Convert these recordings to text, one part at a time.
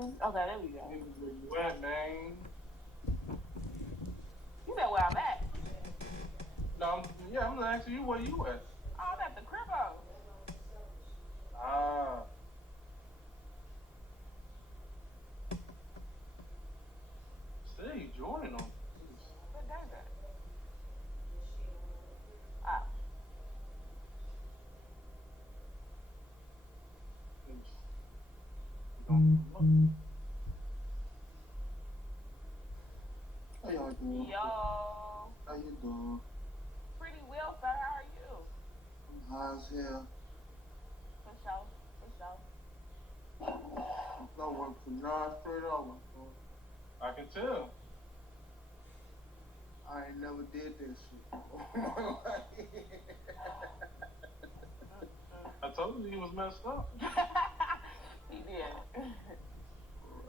Okay, there we go. Where you at, man? You know where I'm at. No, yeah, I'm asking you where you at. Oh, I'm at the cribbo. Ah, see, joining them. What day is it? Ah, How y'all doing? yo. How you doing? Pretty well, sir. How are you? I'm high as hell. For sure. For sure. I work for 9 straight hours. So I can tell. I ain't never did this shit before in my life. I told you he was messed up. He did.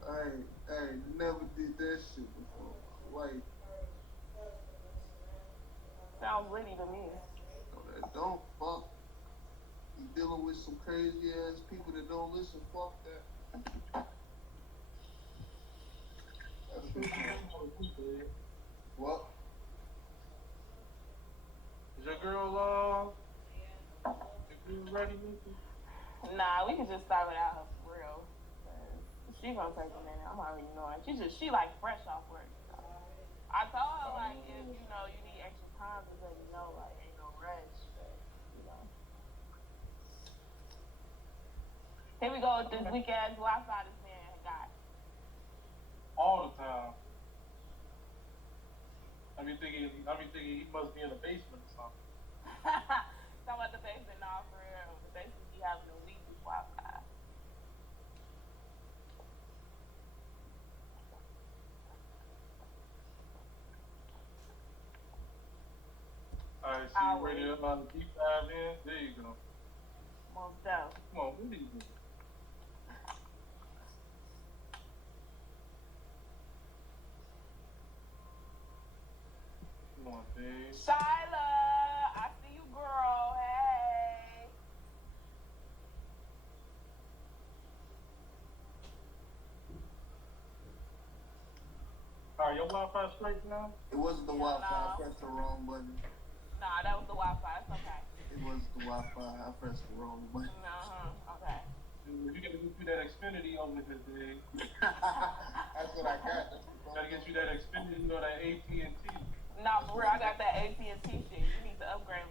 I ain't never did that shit before. Like, Sounds litty to me. that don't fuck. You dealing with some crazy ass people that don't listen. Fuck that. That's what. Is your girl, your girl ready, Nikki? Nah, we can just start without her for real. 'Cause she gonna take a minute. I'm already knowing. She like fresh off work. So. I told her like if you know you need extra time, just let me know. Like ain't no rush, but you know. Here we go with this weak ass Wi-Fi this man got. All the time. I be thinking he must be in the basement or something. Talking about the basement, nah, for real. The basement be having the weakest Wi-Fi. All right, so you ready Always, to deep dive in? There you go. most dope. Come on, what are you doing? Come on, babe. Shyla, I see you, girl. Hey. All right, your Wi-Fi straight now? It wasn't the Yeah, Wi-Fi. I no. pressed the wrong button. Nah, that was the Wi-Fi. It's okay. It was the Wi-Fi. I pressed the wrong button. Okay. Dude, you gotta get you that Xfinity over here, babe. That's what I got. Gotta get you that Xfinity or that AT&T. Nah, for real, I got that AT&T shit. You need to upgrade.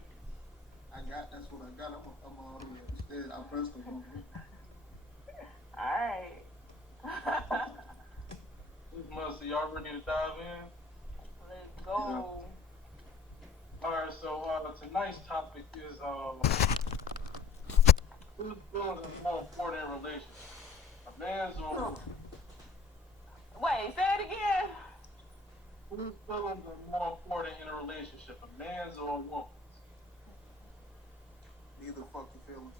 That's what I got. I'm all the way upstairs. I pressed the wrong button. All right. This must y'all ready to dive in? Let's go. All right, so tonight's topic is whose feelings is more important in a relationship, a man's or a woman's? Wait, say it again. Whose feelings are more important in a relationship, a man's or a woman's? Neither fuck your feelings.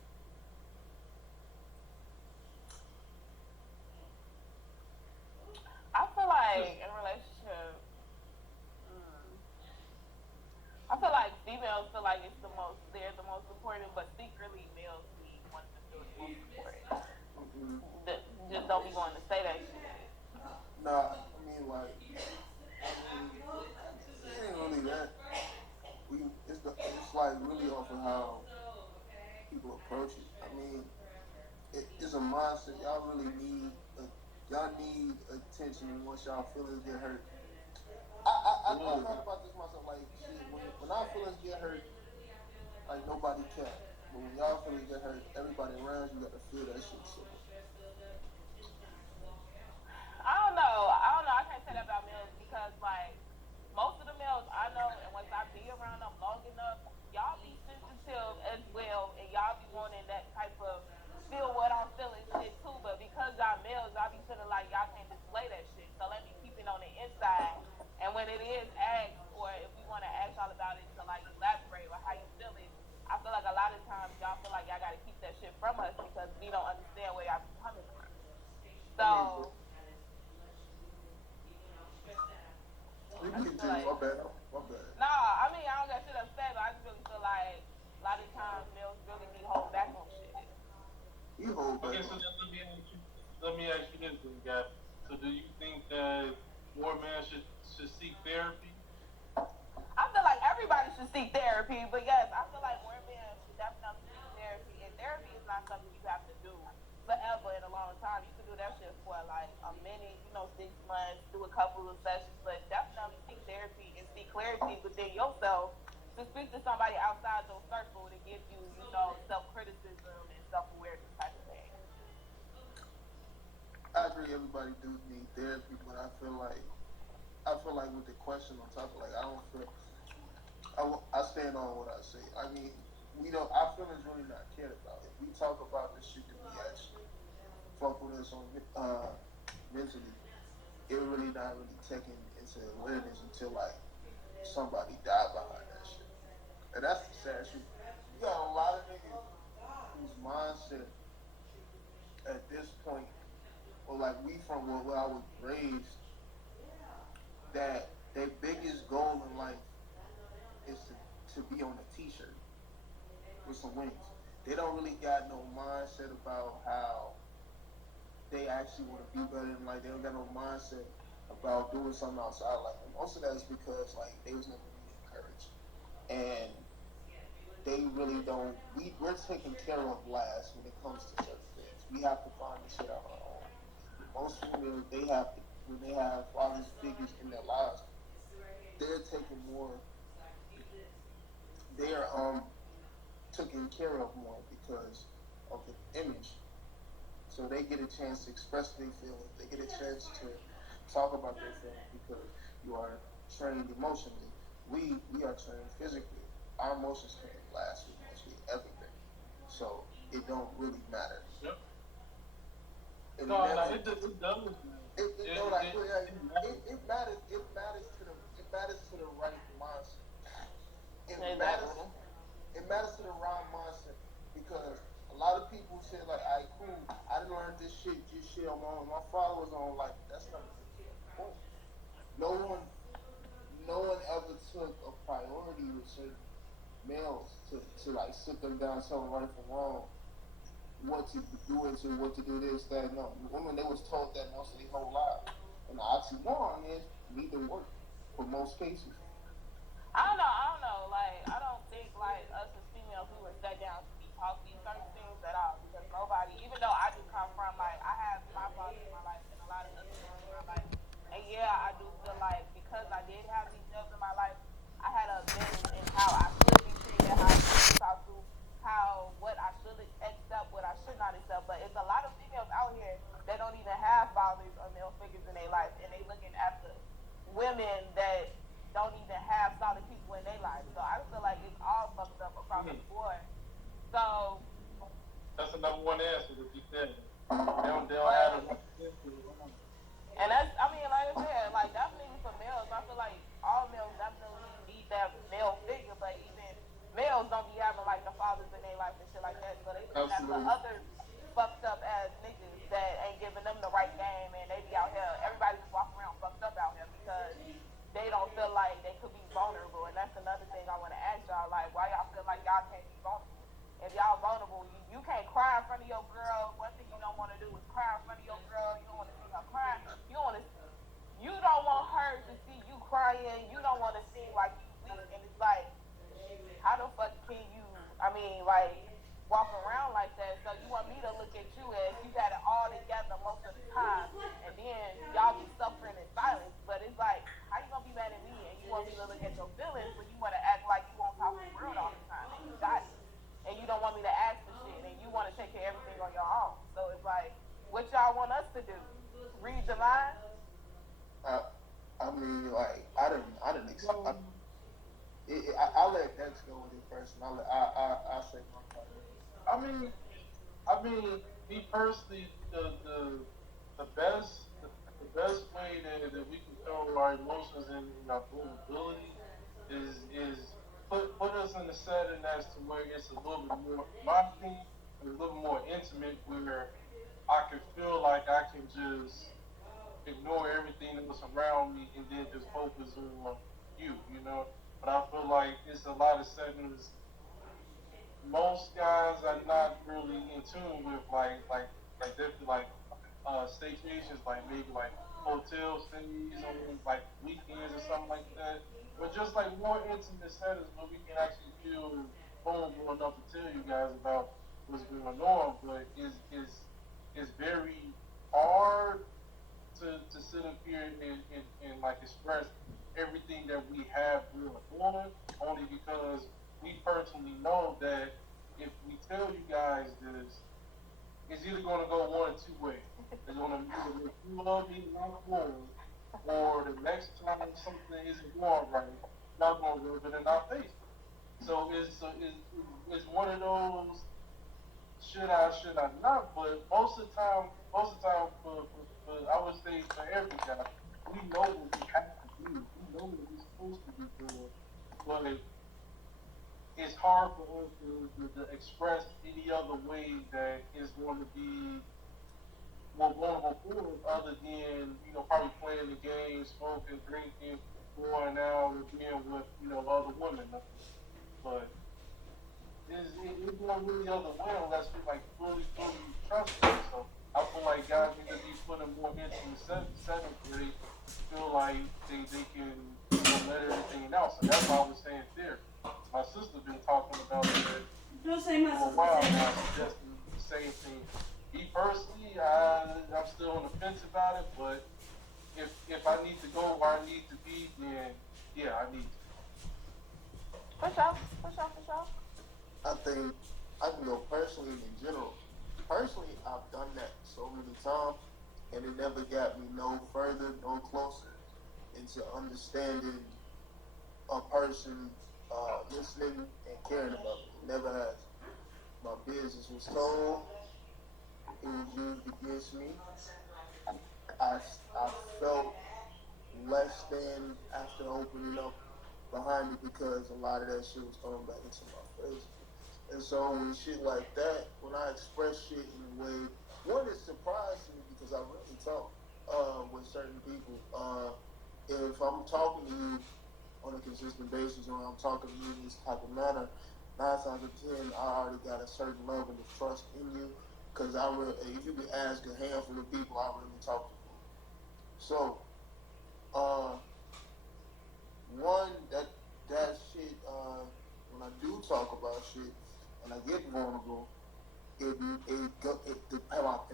I feel like in a relationship, mm, I feel like females feel like they're the most important, but secretly males be wanting to feel the most important. Mm-mm. Just don't be wanting to say that shit. Nah, I mean like, it ain't really that. It's like really off of how people approach it. I mean, it's a mindset. Y'all need attention once y'all feelings get hurt. I thought about this myself. Like, shit, when our feelings get hurt, like nobody care. But when y'all feelings get hurt, everybody around you got to feel that shit. So I don't know. I don't know. I can't say that about males because like most of the males I know, and once I be around them long enough, y'all be sensitive as well, and y'all be wanting that type of feel what I'm feeling shit too. But because y'all males, y'all be feeling like y'all can't display that shit. So let me keep it on the inside. And when it is asked, or if we want to ask y'all about it to like elaborate or how you feel it, I feel like a lot of times y'all feel like y'all got to keep that shit from us because we don't understand where y'all be coming from. I mean, So you I can just feel continue. like, My bad. nah, I mean, I don't got shit upset, but I just really feel like a lot of times males really be holding back on shit. You hold back Okay, so on. let me ask you. let me ask you this, then, Gabby. So, do you think that more men should seek therapy? I feel like everybody should seek therapy, but yes, I feel like more men should definitely seek therapy. And therapy is not something you have to do forever in a long time. You can do that shit for like a minute, 6 months, do a couple of sessions, but definitely seek therapy and seek clarity within yourself to speak to somebody outside your circle to give you, self criticism and self awareness type of thing. I agree. Everybody do need therapy, but I feel like with the question on top of like I don't feel I stand on what I say. I mean, we don't. Our feelings really not cared about. If we talk about the shit that we actually fuck with us on mentally, it really not really taken into awareness until like somebody died behind that shit. And that's the sad shit. You got a lot of niggas whose mindset at this point, or like we from where I was raised, that their biggest goal in life is to be on a t-shirt with some wings. They don't really got no mindset about how they actually want to be better in life. They don't got no mindset about doing something outside life. And most of that is because like they was never really encouraged. And they really don't we're taken care of last when it comes to certain things. We have to find the shit out on our own. Most women when they have fathers figures in their lives, they're taking more they're taken care of more because of the image. So they get a chance to express their feelings. They get a chance to talk about their feelings because you are trained emotionally. We are trained physically. Our emotions can't last with mostly everything. So it don't really matter. Yep. It No, no, never it does. It does. it don't like it matters to the right mindset. It matters Exactly. it matters to the right mindset because a lot of people say like, "I cool, I done learned this shit on my own. My father was on like that's not the point. No one, no one ever took a priority with certain males to like sit them down, tell them right from wrong, what to do into, what to do this, that. No, women they was told that most of their whole life, and the oxymoron is need to work for most cases. I don't know. I don't know. Like, I don't think like us as females, we were set down to be taught these certain things at all. Because nobody, even though I do come from like, I have my father in my life and a lot of other men in my life, and yeah, I do feel like because I did have these males in my life, I had a advantage in how I should be treated, how I should be talked to, how what I should accept, what I should not accept. But it's a lot of females out here that don't even have fathers or male figures in their life, and they looking after women that don't even have solid people in their life. So I feel like it's all fucked up across the Mhm. board. So, That's the number one answer that you said. They don't have but the right answer. and that's, I mean, like I said, like definitely for males, I feel like all males definitely need that male figure, but even males don't be having like the fathers in their life and shit like that. So they looking at the Absolutely. other fucked up ass niggas that ain't giving them the right game, and they be out here. Everybody just walking around fucked up out here because they don't feel like they could be vulnerable. And that's another thing I want to ask y'all. Like, why y'all feel like y'all can't be vulnerable? If y'all vulnerable, you can't cry in front of your girl. One thing you don't want to do is cry in front of your girl. You don't want to see her cry. You don't want her to see you crying. You don't want to seem like you weak. And it's like, how the fuck can you? I mean, like walk around like that. So you want me to look at you as you got it all together most of the time, and then y'all be suffering in silence. But it's like, how you gonna be mad at me and you want me to look at your feelings when you want to act like you on top of the world all the time and you got it, and you don't want me to ask for shit and you want to take care of everything on your own. So it's like, what y'all want us to do? Read the line? I, I mean, like I didn't. Well, I'll let Dex go with it first, and I say my part. I mean, I mean, me personally, the best the best way that we can show our emotions and our vulnerability is put us in a setting as to where it's a little bit more, in my opinion, a little more intimate, where I can feel like I can just ignore everything that was around me and then just focus on you. But I feel like it's a lot of settings most guys are not really in tune with like they feel like staycations, like maybe like hotel stays on like weekends or something like that, or just like more intimate settings where we can actually feel vulnerable enough to tell you guys about what's going on. But is very hard to sit up here and like express everything that we have going on, only because we personally know that if we tell you guys this, it's either going to go one or two ways. It's going to either make you love me not more, or the next time something isn't going right, y'all going to rub it in our face. So it's one of those should I not? But most of the time for I would say for every guy, we know what we have to do. We know what we're supposed to be doing, but it's hard for us to express any other way that is going to be more vulnerable for us other than, probably playing the game, smoking, drinking, going out, and being with, other women. But it's going really other way unless we like fully trust them. So I feel like guys need to be put in more intimate settings where they feel like they can let everything out. So that's why I was saying there. My sister been talking about that Don't say my for a sister while said now, that. suggesting the same thing. Me personally, I'm still on the fence about it, but if I need to go where I need to be, then yeah, I need to. For sure, for sure, for sure. I think I can go personally in general. Personally, I've done that so many times, and it never got me no further, no closer into understanding a person, listening and caring about me. It never has. My business was told, it was used against me. I felt less than after opening up behind it because a lot of that shit was thrown back into my face. And so when shit like that, when I express shit in a way, one is surprising me because I really talk with certain people. If I'm talking to you on a consistent basis, or I'm talking to you in this type of manner, 9 times out of 10, I already got a certain level of trust in you. Because if you could ask a handful of people, I really talk to them. So, uh, one that shit. When I do talk about shit and I get vulnerable, in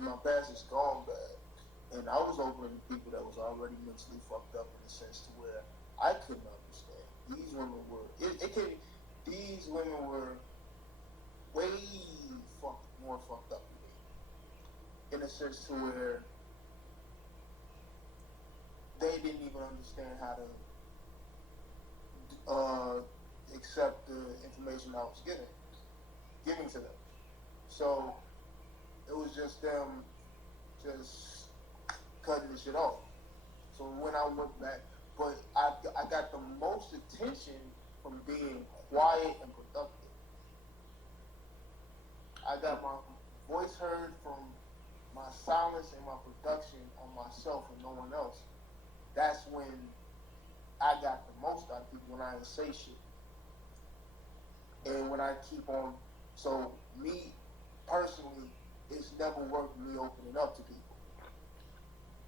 my past it's gone bad. And I was over in people that was already mentally fucked up in the sense to where I couldn't understand. These women were way more fucked up than me. In a sense to where they didn't even understand how to accept the information I was giving to them. So it was just them just cutting the shit off. So when I went back, but I got the most attention from being quiet and productive. I got my voice heard from my silence and my production on myself and no one else. That's when I got the most out of people, when I didn't say shit. And when I keep on, so me personally, it's never worked me opening up to people.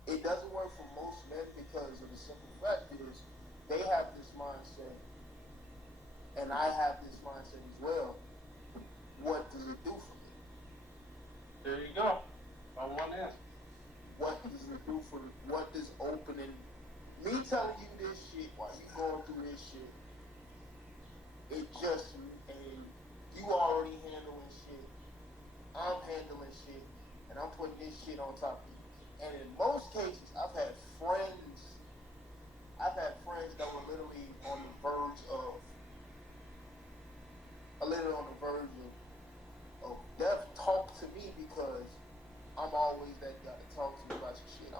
It doesn't work for most men because of the simple fact is they have this mindset, and I have this mindset as well. What does it do for me? There you go. I want to answer. What does it do for me? What does opening me telling you this shit while you going through this shit? It just, and you already handling shit. I'm handling shit, and I'm putting this shit on top of you. And in most cases, I've had friends that were literally on the verge of death talk to me because I'm always that guy to talk to you about your shit.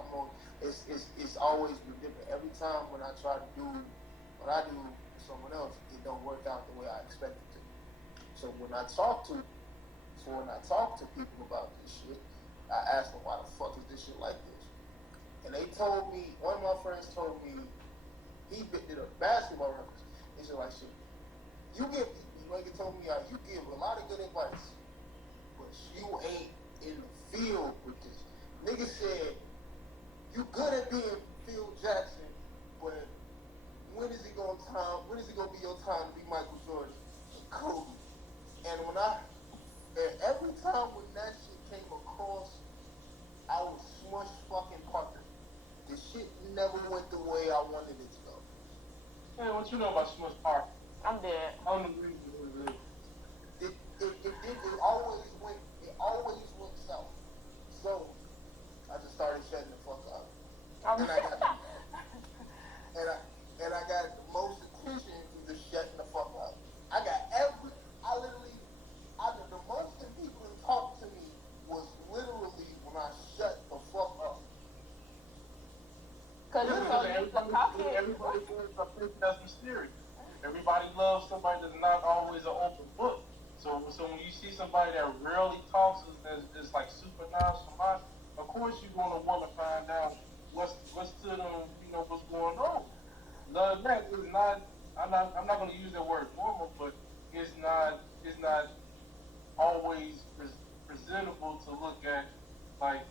It's always been different. Every time when I try to do what I do with someone else, it don't work out the way I expect it to. So when I talk to people about this shit, I ask them, why the fuck is this shit like this? And they told me, one of my friends told me, he did a basketball reference. He said like, shit, you told me, you give a lot of good advice, but you ain't in the field with this. Nigga nigga said, "You good at being Phil Jackson, but when is it gonna time? When is it gonna be your time to be Michael Jordan and Kobe?" And and every time when that shit came across, I was smush fucking Parker. The shit never went the way I wanted it to go. Hey, what you know about Smush Park? I'm dead. I don't agree with it. It always went south. So I just started shutting the fuck up. And I got and I got the most attention through just shutting the fuck up. I got the most that people that talked to me was literally when I shut the fuck up. Because you're so used to talking. Everybody wants a person that's mysterious. Everybody loves somebody that's not always an open book. So when you see somebody that rarely talks, that's just like super nonchalant, of course you're gonna want to find out what's to them, what's going on. Love that is not. I'm not gonna use that word normal, but it's not always presentable to look at like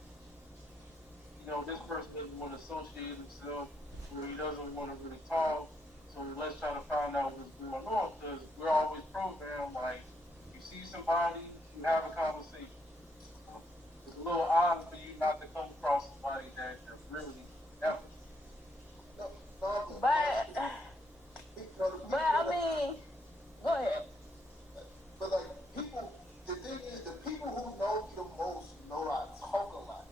this person doesn't want to associate himself, or he doesn't want to really talk. So let's try to find out what's going on, because we're always programmed like you see somebody, you have a conversation. It's a little odd for you not to come across somebody that really ever. But I mean, go ahead. But like the thing is, the people who know me the most know I talk a lot.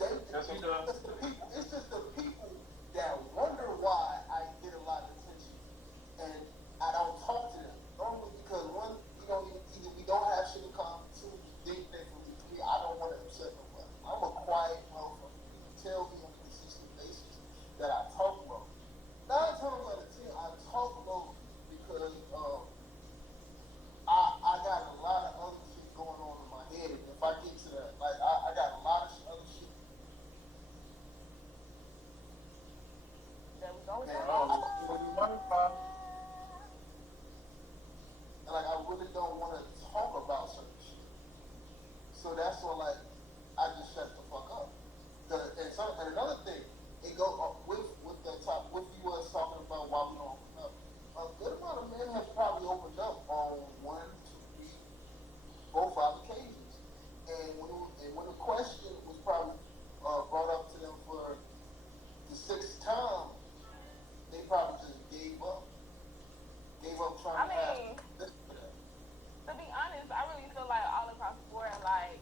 It's just the people that wonder why I get a lot of attention and I don't talk to them. Normally because one, either we don't have shit in common, two, they think three, I don't want to upset nobody. I'm a quiet motherfucker. You can tell me on a consistent basis that I talk low. 9 times out of 10, I talk low because I got a lot of other shit going on in my head. And if I get to that, like I got a lot of other shit. There we go. And like I really don't want to talk about certain shit. So that's why I just shut the fuck up. And another thing, it go with the top with you was talking about why we don't open up. A good amount of men have probably opened up on 1, 2, 3, 4, 5 occasions. And when the question was probably brought up to them for the 6th time, they probably just gave up trying to have this for that. To be honest, I really feel like all across the board, like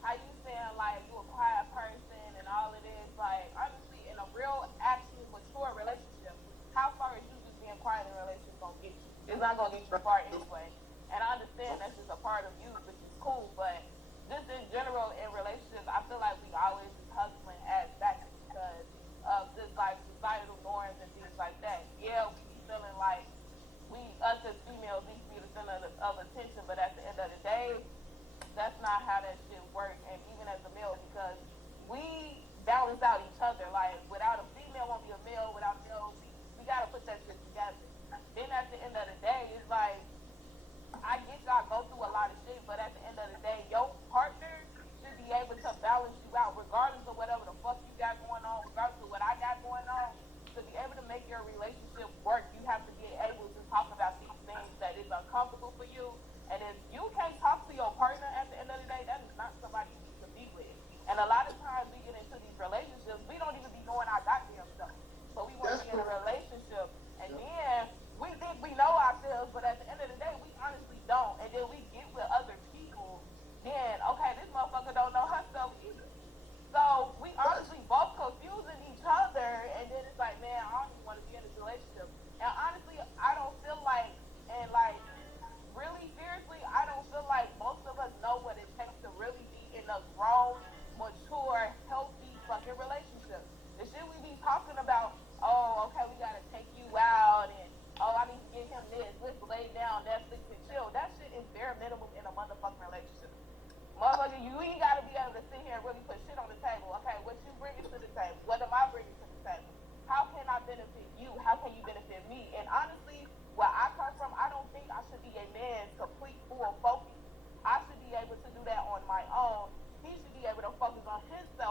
how you saying like you a quiet person and all of this, like honestly, in a real, actual, mature relationship, how far is you just being quiet in a relationship gonna get you? It's not gonna get you far anyway. And I understand that's just a part of you, which is cool, but just in general in relationships, I feel like we always just hustling ass back because of just like societal norms and things like that. Yeah, we be feeling like us as females need to be the center of attention, but at the end of the day, that's not how that shit works. And even as a male, because we balance out each other. Like without a female won't be a male, without a male, we gotta put that shit together. Then at the end of the day, it's like I get y'all go through a lot of shit, but at the end of the day, your partner should be able to balance you out, regardless of whatever the fuck you got going on, regardless of what I got going on. To be able to make your relationship work, you have to be able to talk about these things that is uncomfortable for you. And if you can't talk to your partner at the end of the day, that is not somebody you need to be with. And a lot of times we get into these relationships, we don't even be knowing our goddamn self. So we want to be in a relationship, and then we think we know ourselves, but at the end of the day, we honestly don't. And then we get with other people, then, okay, this motherfucker don't know herself either. So we honestly both confusing each other, and then it's like, man, I don't even want to be in this relationship. And honestly, I don't feel like, and like, really seriously, I don't feel like most of us know what it takes to really be in a grown, mature, healthy fucking relationship. The shit we be talking about, oh, okay, we gotta take you out, and oh, I need to get him this, let's lay down, Netflix and chill. That shit is bare minimum in a motherfucking relationship. Motherfucker, you ain't gotta be able to sit here and really put shit on the table. Okay, what you bringing to the table? What am I bringing to the table? How can I benefit you? How can you benefit me? And honestly, where I come from, I don't think I should be a man's complete full focus. I should be able to do that on my own. He should be able to focus on himself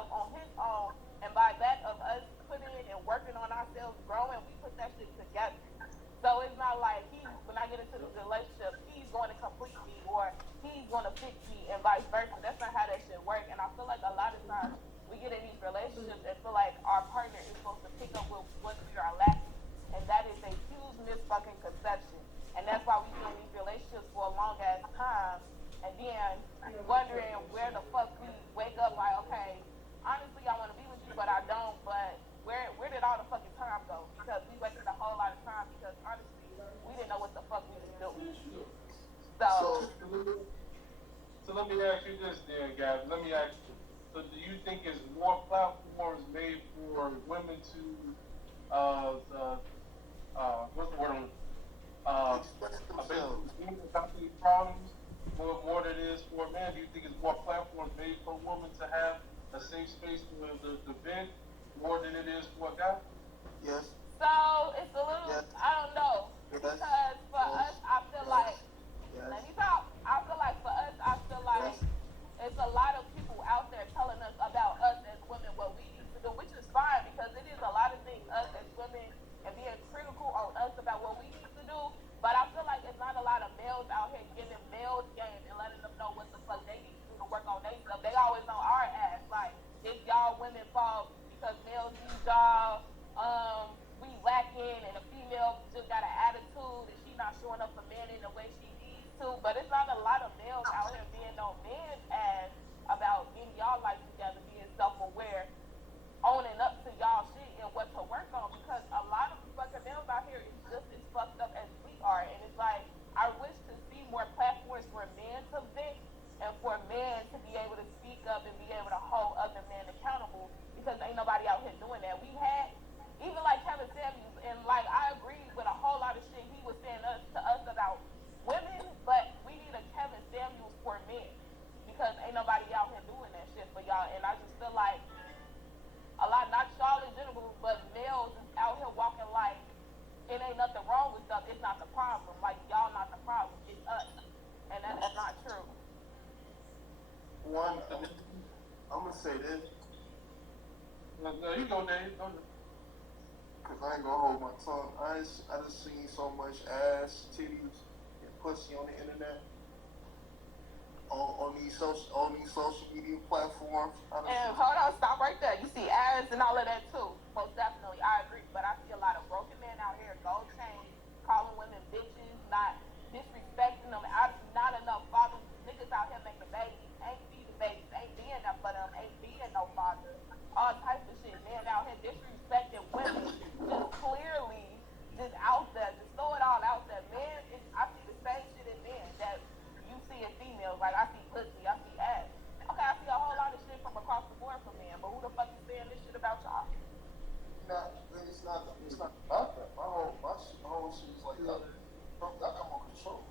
versa. That's not how that shit work. And I feel like a lot of times we get in these relationships and feel like our partner is supposed to pick up with what we are lacking, and that is a huge misfucking conception. And that's why we get in these relationships for a long ass time, and then wondering where the fuck we wake up like, okay, honestly, I want to be with you, but I don't. But where did all the fucking time go? Because we wasted a whole lot of time because honestly, we didn't know what the fuck we was doing. So let me ask you this, then, Gabby. Let me ask you. So, do you think it's more platforms made for women to, what's the word? Express themselves. About these problems more than it is for a man? Do you think it's more platforms made for a woman to have a safe space to vent more than it is for a guy? Yes. So it's a little, Yes. I don't know, Yes. because for us, I feel like, let me talk. I feel like for us, I feel like it's a lot of people out there telling us about us as women what we need to do, which is fine because it is a lot of things us as women and being critical on us about what we need to do. But I feel like it's not a lot of males out here giving males game and letting them know what the fuck they need to do to work on their stuff. They always on our ass like it's y'all women fault because males need y'all. We lacking and the female just got an attitude and she not showing up for men in the way she needs to. But it's not a lot of males out here being on men's ass about getting y'all life together, being self-aware, owning up to y'all shit and what to work on because a lot of fucking males out here is just as fucked up as we are. And it's like I wish to see more platforms for men to vent and for men to be able to speak up and be able to hold other men accountable because ain't nobody out here doing that. We had even like Kevin Samuels, and like I agree with a whole lot of shit he was saying to us about women, but we need a Kevin Samuels for men because ain't nobody out here doing that shit for y'all. And I just feel like a lot, not y'all in general, but males is out here walking like it ain't nothing wrong with stuff. It's not the problem. Like y'all not the problem. It's us, and that's not true. One, I'm gonna say this. No, you go, Dave. Go. Cause I ain't gonna hold my tongue. I just seen so much ass, titties, and pussy on the internet, on these social media platforms. And hold on, stop right there. You see ads and all of that too. Most definitely, I agree. But I see a lot of broken men out here, gold chains, calling women bitches, not disrespecting them. Not enough fathers, niggas out here making babies, ain't feeding babies, ain't being there for them, ain't being no father. All types of shit. Men out here disrespecting women, just clearly, just out there, just throw it all out there. Men, I see the same shit in men that you see in females. Like I see pussy, I see ass. Okay, I see a whole lot of shit from across the board from men, but who the fuck is saying this shit about y'all? It's not about that. My whole shit is like y'all got more control.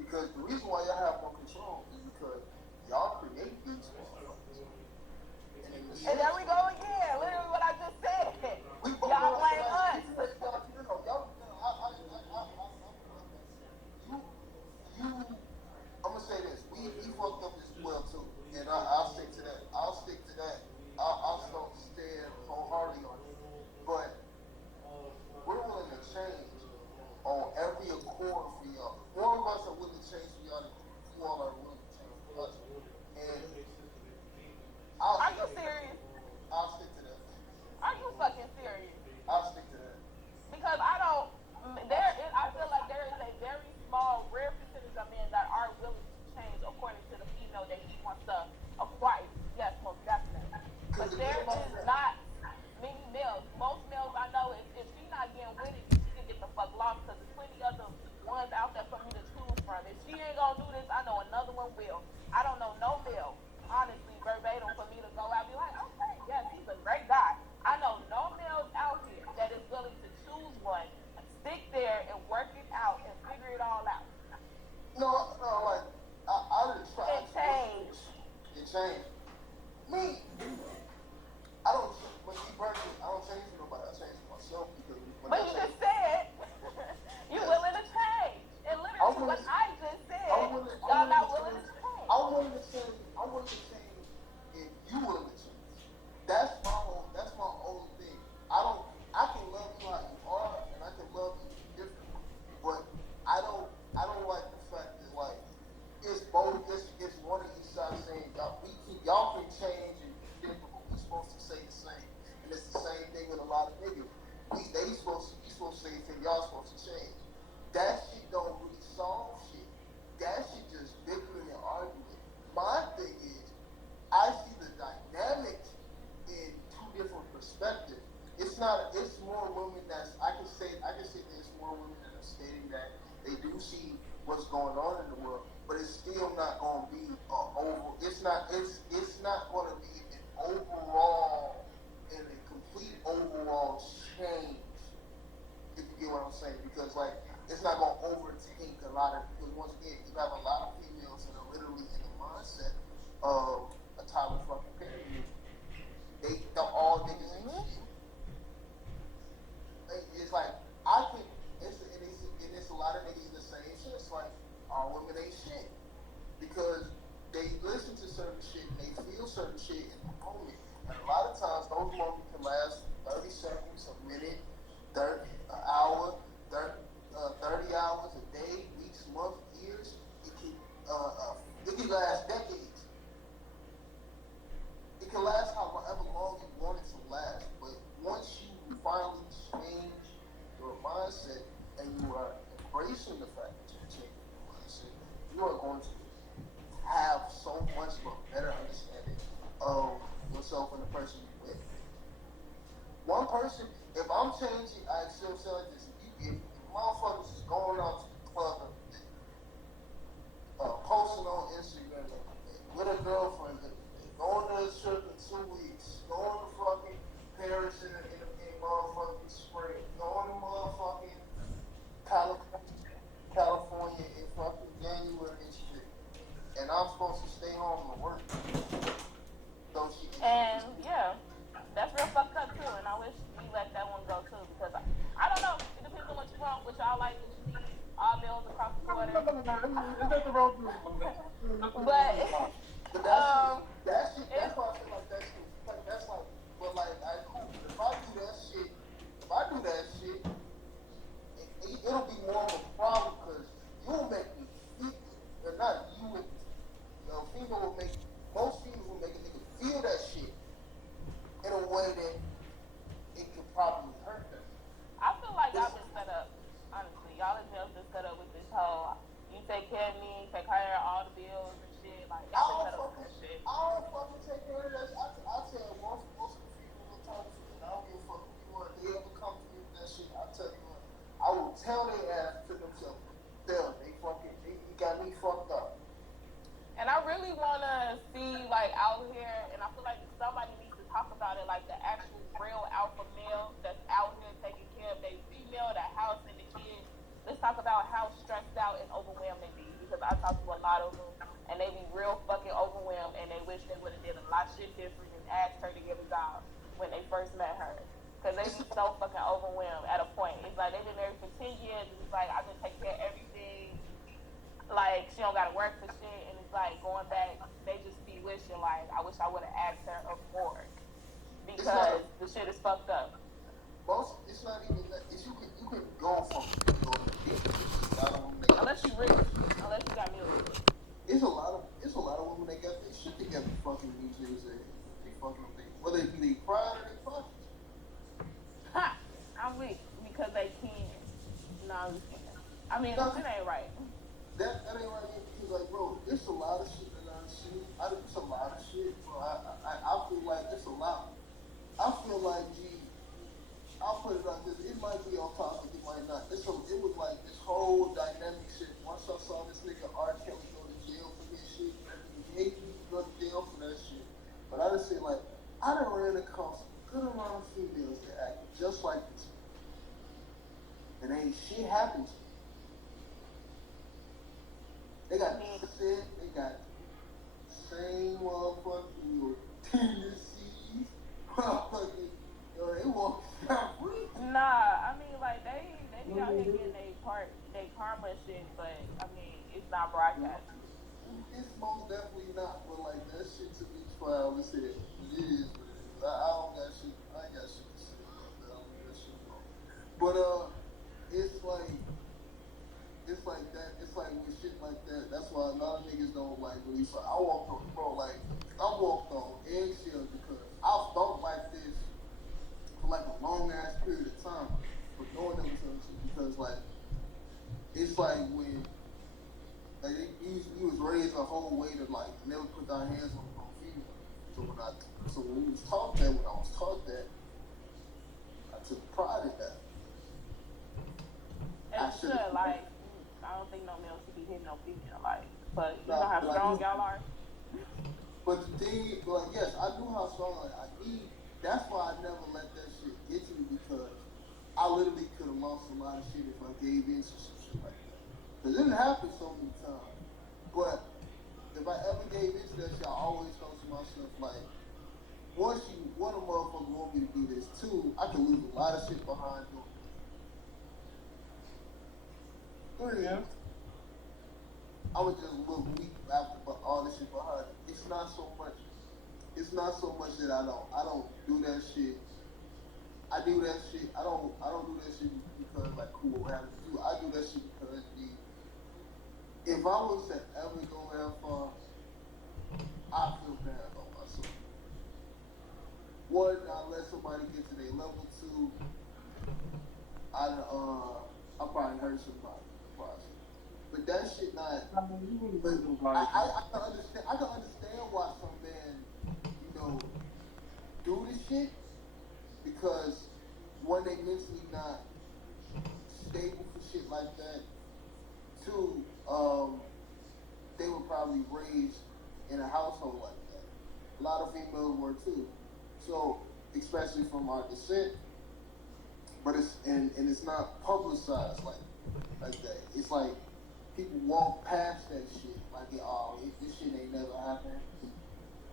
Because the reason why y'all have more control is because y'all create these motherfuckers. And there we go again. Literally what I just said. Y'all blame us. I'm gonna say this. We fucked up as well too, and I'll stick to that. I'll stand wholeheartedly on it. But we're willing to change on every accord for y'all. More of us are willing to change for y'all than you all are willing to change for us. And are you serious? I'll stick to that. Are you fucking serious? I'll stick to that. Because I feel like there is a very small, rare percentage of men that are willing to change according to the female that he wants to acquire. Yes, most definitely. But there is not many males. Most males I know, if she's not getting with it, she can get the fuck lost because there's plenty other ones out there for me to choose from. If she ain't gonna do this, I know another one will. I don't know no male, honestly, verbatim, for me to go out and be like, okay, yes, he's a great guy. I know no males out here that is willing to choose one, stick there and work it out and figure it all out. No, like I didn't try. It changed. It changed. Me, I don't. When you personally, I don't change for nobody. I change for myself because. But you just said you willing to change, and literally what I just said, y'all not willing to change. I'm willing to change. I'm willing to change if you willing to change. That's my only thing. I can love you how you are, and I can love you differently. But I don't like the fact that like it's both. It's one of each side saying y'all can change and be different, but we supposed to say the same. And it's the same thing with a lot of niggas. We supposed to say the thing, y'all supposed to change. That shit don't really solve shit. That shit just bickering and arguing. My thing is, I see the dynamics in two different perspectives. It's not. It's more women that's. I can say there's more women that are stating that they do see what's going on in the world, but it's still not going to be over. It's not. It's not going to be an overall and a complete overall change. If you get what I'm saying, because like it's not going to overtake a lot of. Because once again, you have a lot of females that are literally in the mindset of a Tyler fucking Perry. They all niggas ain't shit. It's like I think it's a lot of niggas in the same shit. It's like all women ain't shit because they listen to certain shit and they feel certain shit in the moment. And a lot of times those moments can last 30 seconds, a minute, 30 an hour, 30 hours, a day, weeks, months, years. It can last decades. It can last however long you want it to last, but once you finally change your mindset and you are embracing the fact that you're changing your mindset, you are going to have so much of a better understanding of yourself and the person you're with. One person, if I'm changing, I still say like this, if motherfuckers is going out to the club and posting on Instagram with a girlfriend, going to a trip in 2 weeks, going to fucking Paris in motherfucking spring, going to motherfucking California in fucking January and shit. And I'm supposed to stay home and work. So she can And yeah, that's real fucked up too. And I wish we let that one go too because I don't know. It depends on what you want, what y'all like, what you need. All bills across the border. It's not the wrong thing. But that's why I feel like that's like, but like I cool. If I do that shit, it'll be more of a problem because you'll make me feel, or not you, most females will make a nigga feel that shit in a way that it could probably hurt them. I feel like y'all been set up. Honestly, y'all has been set up with this whole you take care of me, take care of all the bills and shit. Like y'all been set up with that shit. I don't fucking take care of that. I tell most of the people will talk to me. I don't give a fuck who you are. They ever come to me with that shit. I tell you what, I will tell their ass to themselves. You got me fucked up. And I really wanna see like out here, and I feel like somebody needs to talk about it, like the actual real alpha male that's out here taking care of their female, the house, and the kids. Let's talk about how stressed out and overwhelmed they be because I talk to a lot of them, and they be real fucking overwhelmed, and they wish they would have did a lot shit different and asked her to give a job when they first met her. Cause they be so fucking overwhelmed at a point. It's like they've been married for 10 years, and it's like I just take care of everything. Like she don't gotta work for shit, and it's like going back, they just be wishing like I wish I would have asked her more because the shit is fucked up. It's not even that. You can go from Unless you rich, unless you got millions. It's a lot of women that got their shit together. Fucking these niggas that they fucking thing. Whether it be they pride or they fuck. Ha! I'm weak because they can. No, I'm just kidding. I mean, it ain't right. That ain't right because like bro, it's a lot of shit that I've seen. It's a lot of shit, bro. I feel like it's a lot. I feel like I'll put it like this. It might be on topic, it might not. It was like this whole dynamic shit. Once I saw this nigga R. Kelly go to jail for his shit, he hate me to go to jail for that shit. But I just say like I done ran across a good amount of females that act just like this. And ain't shit happened to me. They got shit, they got the same motherfucking tendencies. Motherfucking, they walk out free. Nah, I mean, like, they be out here getting they karma and shit, but, I mean, it's not broadcast. It's most definitely not, but, like, that shit to me, I would say it is what it is. I ain't got shit to say about that. I don't get that shit wrong. But, it's like that. It's like with shit like that. That's why a lot of niggas don't like release. I walk on, bro, like, So when we was taught that, when I was taught that, I took pride in that. As I you should have. should, like, I don't think no male should be hitting no female, like, but you know Nah, how but I strong knew. y'all are. But the thing, like, yes, I knew how strong I need. That's why I never let that shit get to me because I literally could have lost a lot of shit if I gave in to some shit like that. Because it happened so many times. But if I ever gave into that shit, I always thought to myself, like, one a motherfucker want me to do this. Two, I could lose a lot of shit behind doing it. Yeah. Three, I would just look weak after all this shit behind it. It's not so much that I don't do that shit. I do that shit. I don't do that shit because like cool what happened to you. I do that shit because if I was to ever go that far, I feel bad about myself. One, I let somebody get to their level. Two, I probably hurt somebody in the process. But that shit not. I mean, you wouldn't But lose nobody. I can understand. I can understand why some men, you know, do this shit because one, they mentally not stable for shit like that. Two, they were probably raised in a household like that. A lot of females were too. So, especially from our descent, but and it's not publicized like that. It's like people walk past that shit like this shit ain't never happened.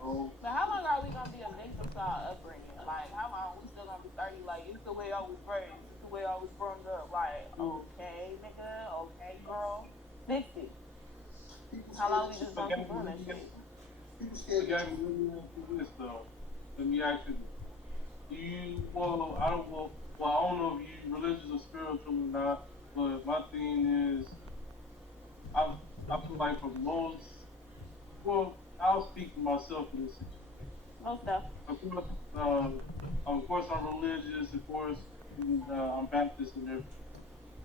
Oh, But how long are we gonna be a victim to our upbringing? Like, how long we still gonna be 30? Like, it's the way I was raised, it's the way I was brought up. Like, okay, nigga, okay, girl, fix it. people How scared long of we shit. just gonna keep doing that shit? People But scared of Gabby, shit. let me ask you this though. Let me ask you this. Do you I don't know if you religious or spiritual or not, but my thing is I I feel like for most I'll speak for myself in this situation. Most stuff. Of course, of course I'm religious, of course I'm Baptist and everything.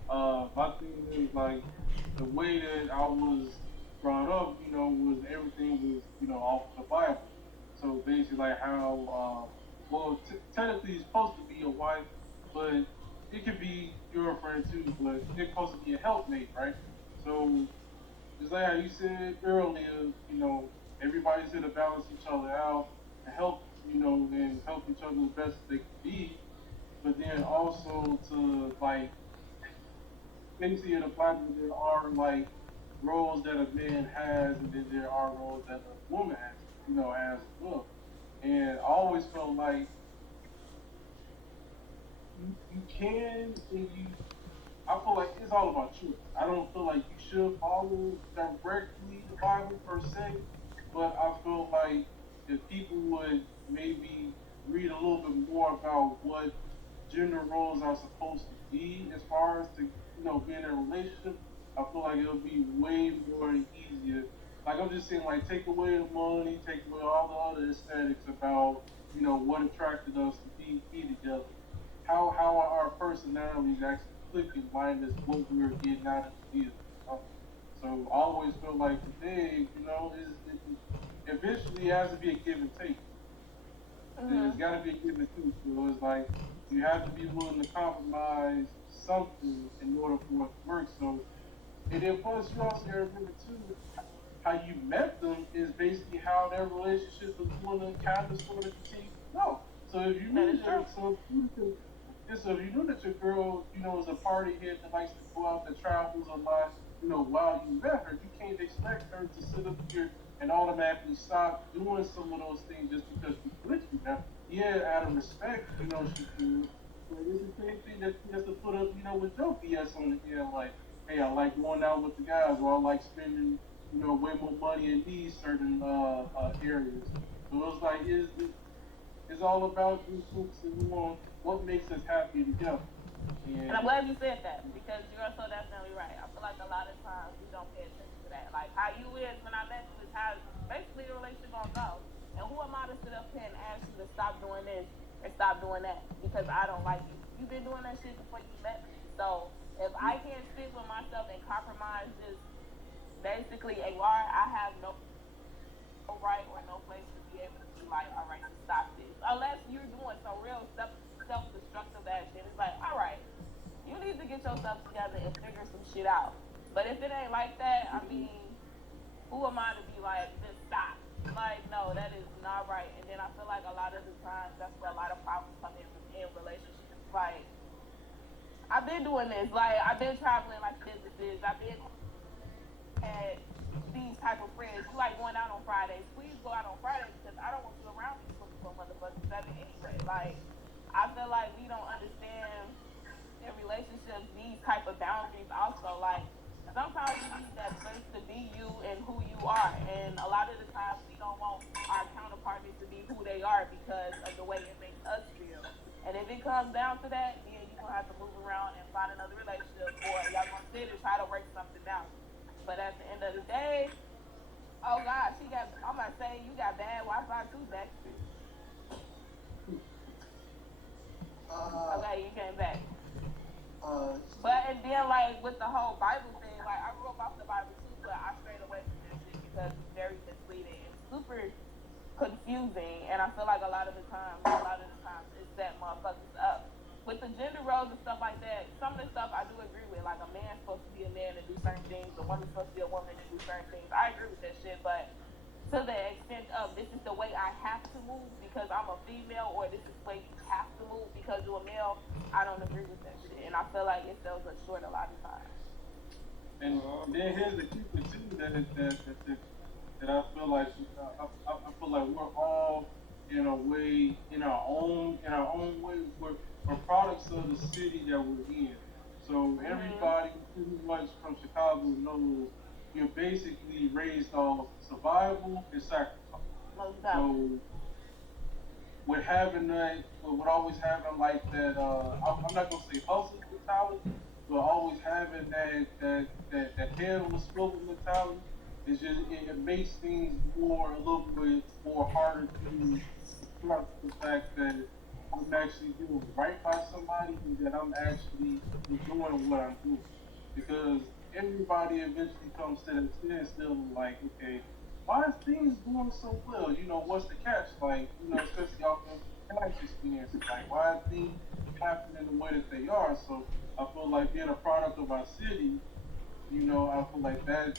My thing is like the way that I was brought up, was everything was, off the Bible. So basically, like how, technically it's supposed to be a wife, but it could be your friend too, but it's supposed to be a helpmate, right? So just like how you said earlier, everybody's here to balance each other out and help, and help each other as best they can be, but then also to like basically in the Bible there are like roles that a man has and then there are roles that a woman has, as well. And I always felt like you can and you I feel like it's all about choice. I don't feel like you should follow directly the Bible per se, but I feel like if people would maybe read a little bit more about what gender roles are supposed to be as far as to being in a relationship, I feel like it'll be way more easier. Like I'm just saying, like take away the money, take away all the other aesthetics about what attracted us to be together. How are our personalities actually clicking minus what we were getting out of the deal. So I always feel like today, eventually it has to be a give and take. There's Mm-hmm. got to be a give and take. So it's like you have to be willing to compromise something in order for it to work. So, and then plus you also got to remember too, how you met them is basically how their relationship is going to kind of sort of continue to go. So if you That knew is true. that, so if you knew that your girl, is a party head that likes to go out that travels a lot, while you met her, you can't expect her to sit up here and automatically stop doing some of those things just because she's with you. Now, yeah, out of respect, she could. But it's the same thing that she has to put up, with your BS on the end, like, hey, I like going out with the guys, or I like spending, way more money in these certain areas. So it's like, it's all about you focusing on what makes us happy together. And I'm And glad you said that because you're so definitely right. I feel like a lot of times we don't pay attention to that. Like how you is when I met you is how basically the relationship gonna go. And who am I to sit up here and ask you to stop doing this and stop doing that because I don't like you? You've been doing that shit before you met me. So if I can't sit with myself and compromise this basically a lie, I have no right or no place to be able to be like, all right, stop yourself together and figure some shit out. But if it ain't like that, I mean, who am I to be like, just stop? Like, no, that is not right. And then I feel like a lot of the times that's where a lot of problems come in relationships. Like, I've been doing this. Like, I've been traveling like businesses. I've been had these type of friends. You like going out on Fridays. Please go out on Fridays because I don't want you around me 24 motherfuckers 7 anyway. Like, I feel like we don't understand in relationships these type of boundaries also. Like, sometimes you need that space to be you and who you are. And a lot of the times we don't want our counterpartners to be who they are because of the way it makes us feel. And if it comes down to that, then you're gonna have to move around and find another relationship or y'all gonna sit and try to work something out. But at the end of the day, oh God, I'm not saying you got bad Wi-Fi too, Backstreet. Okay, you came back. But and then like with the whole Bible thing, like I grew up off the Bible too, but I strayed away from that shit because it's very misleading and super confusing. And I feel like a lot of the times it's set motherfuckers up. With the gender roles and stuff like that, some of the stuff I do agree with. Like a man's supposed to be a man and do certain things, a woman's supposed to be a woman and do certain things. I agree with that shit, but to the extent of this is the way I have to move because I'm a female, or this is the way you have to move because you're a male, I don't agree with that shit. And I feel like it sells us short a lot of times. And then here's the kicker too that I feel like I feel like we're all in a way in our own way we're products of the city that we're in. So everybody pretty much from Chicago knows you're basically raised off survival and sacrifice. So with having that, with always having like that, I'm not gonna say hustle mentality, but always having that head on the swivel mentality, is just it makes things more a little bit more harder to trust the fact that I'm actually doing right by somebody and that I'm actually doing what I'm doing. Because everybody eventually comes to that standstill like, okay, why is things going so well? You know, what's the catch? Like, you know, especially off of past experiences, like why are things happening the way that they are? So I feel like being a product of our city, you know, I feel like that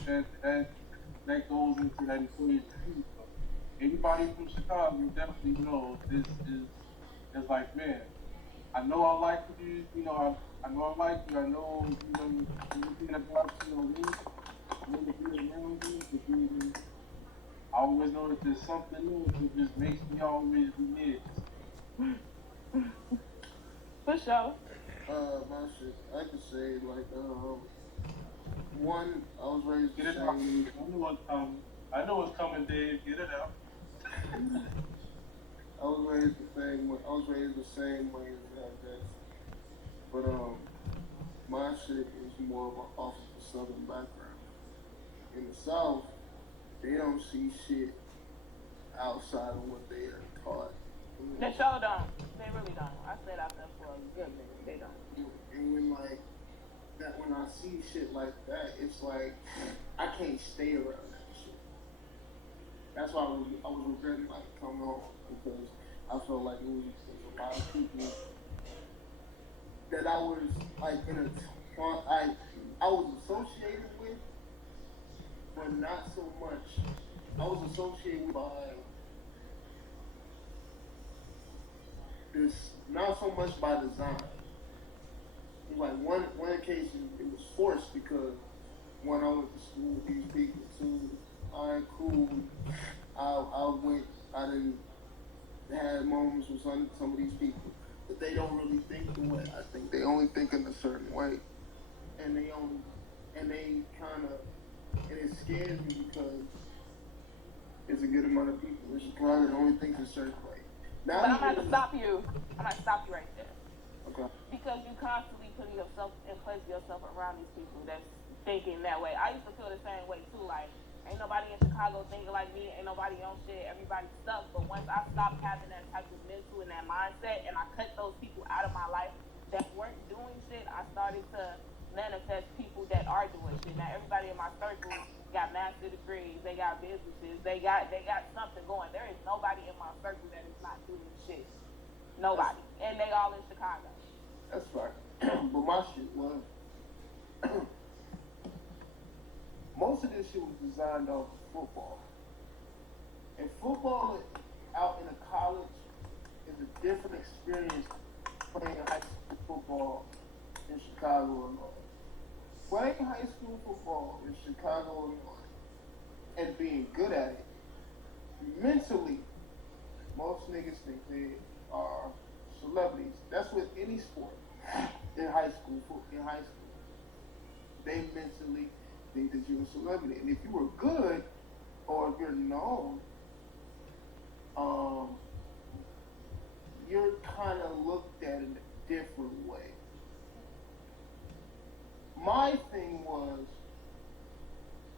goes into that equation too. So anybody from Chicago definitely knows this is like, man, I know I like you, you know, I know I like you, I know, you know, everything about you know me, I want to be around you, but then I always know that there's something new that just makes me always be For sure. My shit, I could say like one, I was raised Get the it out. same. I know it's coming, Dave. Get it out. I was raised the same way. I was raised the same way as that. But my shit is more of a off of the southern background. In the south, they don't see shit outside of what they are taught. They sure don't. They really don't. I said out there for a good minute. They don't. And when like that, when I see shit like that, it's like I can't stay around that shit. That's why I was regretting like coming home because I felt like it was a lot of people that I was like in a I was associated with, but not so much. I was associated by this, not so much by design. Like one occasion, it was forced because when I went to school with these people, too, alright, cool. I went, I didn't had moments with some of these people, but they don't really think the way I think. They only think in a certain way, and they kind of, and it scares me because there's a good amount of people in Chicago that only think a certain way. Now but I'm going to stop you. I'm going to stop you right there. Okay. Because you constantly putting yourself and place yourself around these people that's thinking that way. I used to feel the same way too. Like, ain't nobody in Chicago thinking like me. Ain't nobody on shit. Everybody's stuck. But once I stopped having that type of mental and that mindset, and I cut those people out of my life that weren't doing shit, I started to manifest people that are doing shit. Now everybody in my circle got master degrees. They got businesses. They got something going. There is nobody in my circle that is not doing shit. Nobody. And they all in Chicago. That's right. But my shit was most of this shit was designed off of football. And football out in a college is a different experience playing high school football in Chicago, Illinois. Playing high school football in Chicago, Illinois, and being good at it, mentally, most niggas think they are celebrities. That's with any sport in high school. In high school, they mentally think that you're a celebrity, and if you were good or if you're known, um, you're kind of looked at in a different way. My thing was,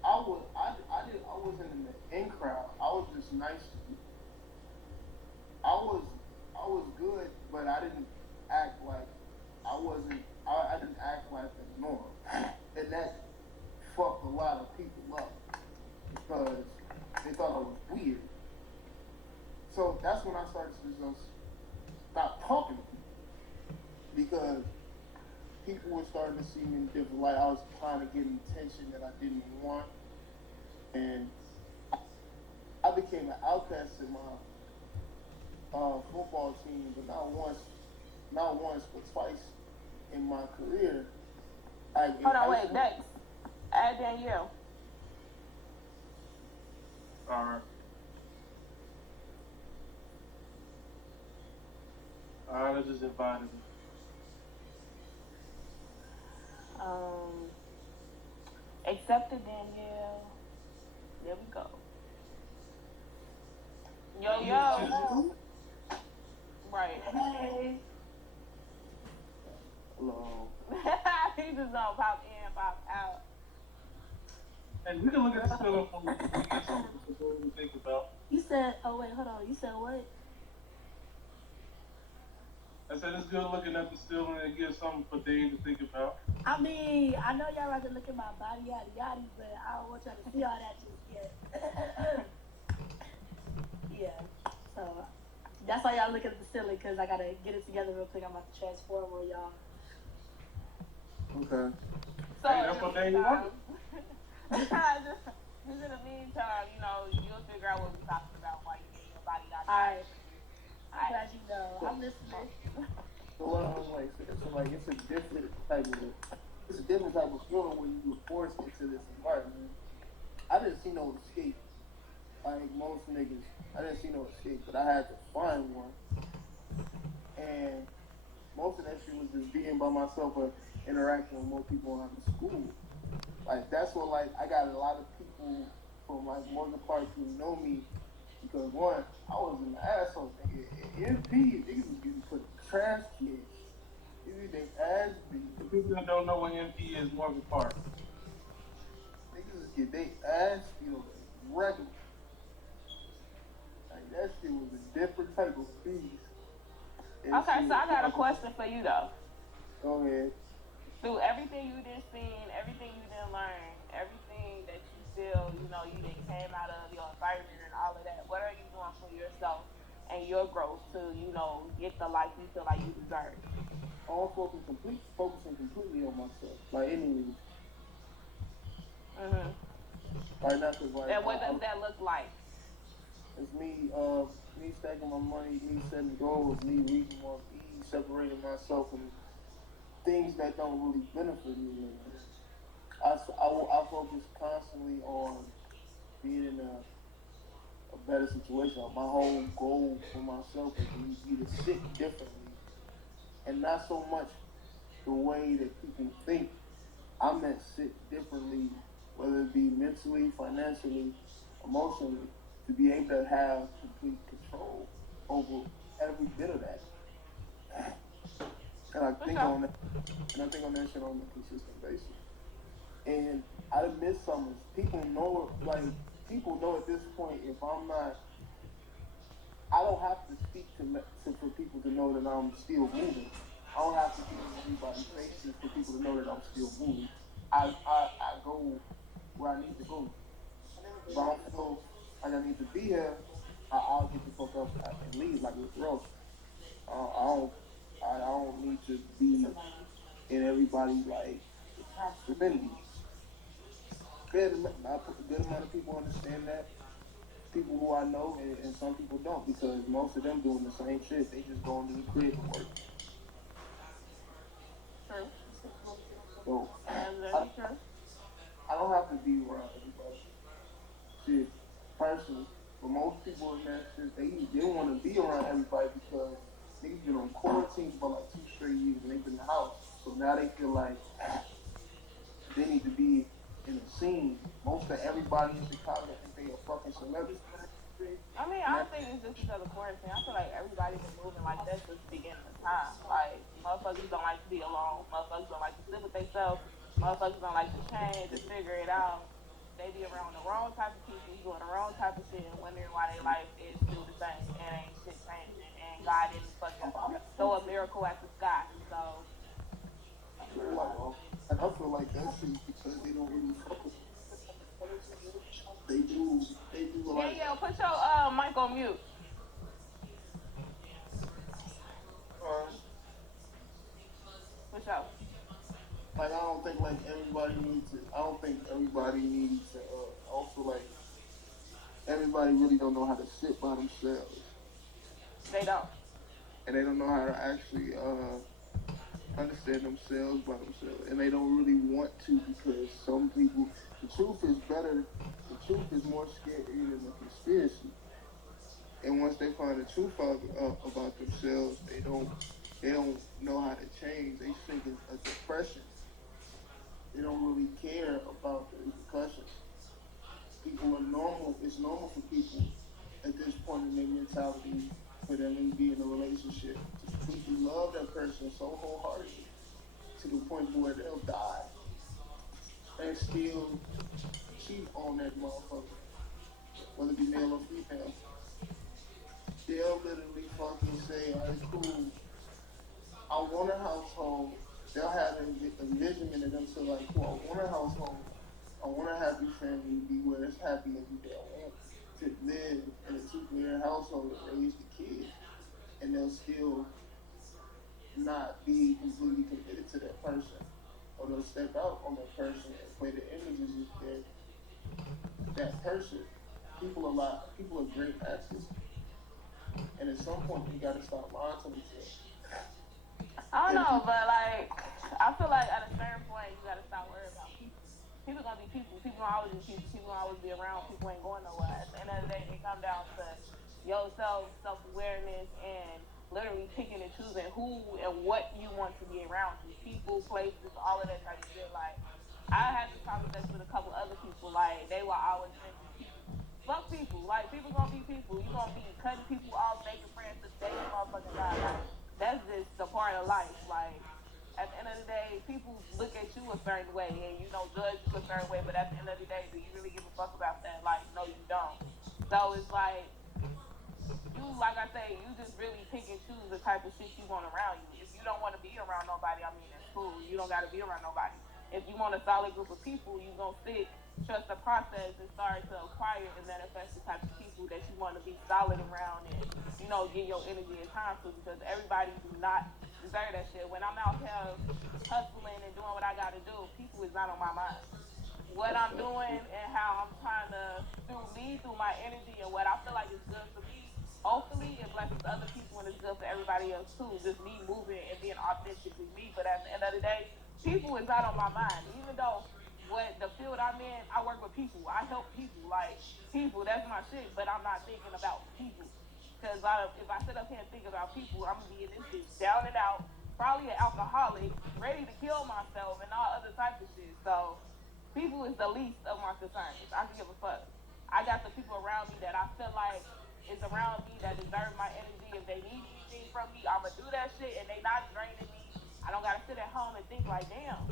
I wasn't in the in crowd. I was just nice to people. I was good, but I didn't act like I wasn't. I didn't act like the norm, and that fucked a lot of people up because they thought I was weird. So that's when I started to just stop talking to people because people were starting to see me in a different light. I was trying to get attention that I didn't want, and I became an outcast in my football team, but not once, but twice in my career. Hold on, wait, next. Add Danielle. Alright. Alright, I just invited him. Accepted Danielle. There we go. Yo. Right. Hey. Hello. He just don't pop in, pop out. And we can look at the film from something to think about. You said, oh wait, hold on. You said what? I said it's good looking at the still and it gives something for Dave to think about. I mean, I know y'all like to look at my body, yada yada, but I don't want y'all to see all that just yet. Yeah. So that's why y'all look at the ceiling, because I gotta get it together real quick. I'm about to transform on y'all. Okay. So hey, that's what Dave wanted. Just in the meantime, you'll figure out what we're talking about while you get your body out. Alright. I'm glad you know. I'm listening. So what I was like, it's a different type of feeling when you were forced into this environment. I didn't see no escape. Like most niggas, I didn't see no escape, but I had to find one. And most of that shit was just being by myself or interacting with more people around the school. Like that's what I got a lot of people from Morgan Park who know me because one, I was an asshole nigga. MP, niggas was getting put in trash cans. Niggas they ass beat. For people that don't know what MP is, Morgan Park. Niggas just get they ass beat on regular. Like that shit was a different type of beast. Okay, so I got a question for you though. Go ahead. Through everything you done seen, everything you done learned, everything that you feel, you done came out of your environment and all of that, what are you doing for yourself and your growth to, get the life you feel like you deserve? All focusing completely on myself, like any nigga. Mhm. Like not cause And what does that look like? It's me stacking my money, me setting goals, me reading more, me separating myself from things that don't really benefit me. I focus constantly on being in a better situation. My whole goal for myself is to be to sit differently, and not so much the way that people think. I meant sit differently, whether it be mentally, financially, emotionally, to be able to have complete control over every bit of that. And I think on that, shit on a consistent basis. And I miss summers. People know at this point if I'm not, I don't have to speak for people to know that I'm still moving. I don't have to be in everybody's faces for people to know that I'm still moving. I go where I need to go. If I don't feel like I need to be here, I'll get the fuck up and leave like with Ross. I don't need to be in everybody's vicinity. a good amount of people understand that. People who I know, and some people don't, because most of them doing the same shit. They just going to the crib and work. True. So That's I, very true. I don't have to be around everybody. Shit, personally, but most people in that shit, they want to be around everybody because niggas been on quarantine for like 2 straight years and they've been in the house. So now they feel like they need to be in a scene. Most of everybody in Chicago think they a fucking celebrity. I mean, I don't think it's just because of quarantine. I feel like everybody's been moving like that since the beginning of time. Like, motherfuckers don't like to be alone. Motherfuckers don't like to sit with themselves. Motherfuckers don't like to change and figure it out. They be around the wrong type of people, doing the wrong type of shit, and wondering why their life is still the same and ain't shit changing. And God didn't fucking throw a miracle at the sky. So, And I feel like that shit because they don't really focus. They do yeah, like yeah, put your mic on mute. Uh, For sure. I don't think like everybody needs to. I don't think everybody needs to. Also like everybody really don't know how to sit by themselves, They don't. and they don't know how to actually understand themselves by themselves, and they don't really want to because some people. The truth is better. The truth is more scary than the conspiracy. And once they find the truth out, about themselves, they don't know how to change. They think it's a depression. They don't really care about the repercussions. People are normal. It's normal for people at this point in their mentality for them to be in a relationship to completely love that person so wholeheartedly to the point where they'll die and still cheat on that motherfucker, whether it be male or female. They'll literally fucking say, "All right, cool. I want a household." They'll have a envisionment of them to like, "Cool. I want a household. I want a happy family to be where it's happy every day. I want to live in a two-parent household and raise the kids," and they'll still not be completely committed to that person, or they'll step out on that person and play the images of that person. People are great actors, and at some point you gotta stop lying to themselves. I don't And know, but like, I feel like at a certain point you gotta stop worrying about people. People gonna be people. People gonna always be people. People gonna always be around. People ain't going nowhere. At the end of the day, it come down to yourself, self awareness, and literally picking and choosing who and what you want to be around you. People, places, all of that type of shit. Like, I had this conversation with a couple other people. Like, they were always mention people. Fuck people. Like, people gonna be people. You gonna be cutting people off, making friends to stay in motherfucking die. Like, that's just the part of life. Like, at the end of the day, people look at you a certain way and judge you a certain way. But at the end of the day, do you really give a fuck about that? Like, no, you don't. So it's like you, like I say, you just really pick and choose the type of shit you want around you. If you don't want to be around nobody, I mean, that's cool. You don't got to be around nobody. If you want a solid group of people, you gonna sit, trust the process, and start to acquire and manifest the type of people that you want to be solid around and give your energy and time to. Because everybody do not deserve that shit. When I'm out here hustling and doing what I got to do, people is not on my mind. What I'm doing and how I'm trying to through my energy and what I feel like is good for me, hopefully it blesses other people and it's good for everybody else too. Just me moving and being authentically me. But at the end of the day, people is not on my mind. Even though what the field I'm in, I work with people. I help people. Like, people, that's my shit. But I'm not thinking about people. Because if I sit up here and think about people, I'm going to be in this bitch down and out, probably an alcoholic, ready to kill myself, and all other types of shit. So, people is the least of my concerns. I can give a fuck. I got the people around me that I feel like is around me that deserve my energy. If they need anything from me, I'm going to do that shit, and they not draining me. I don't got to sit at home and think like, damn,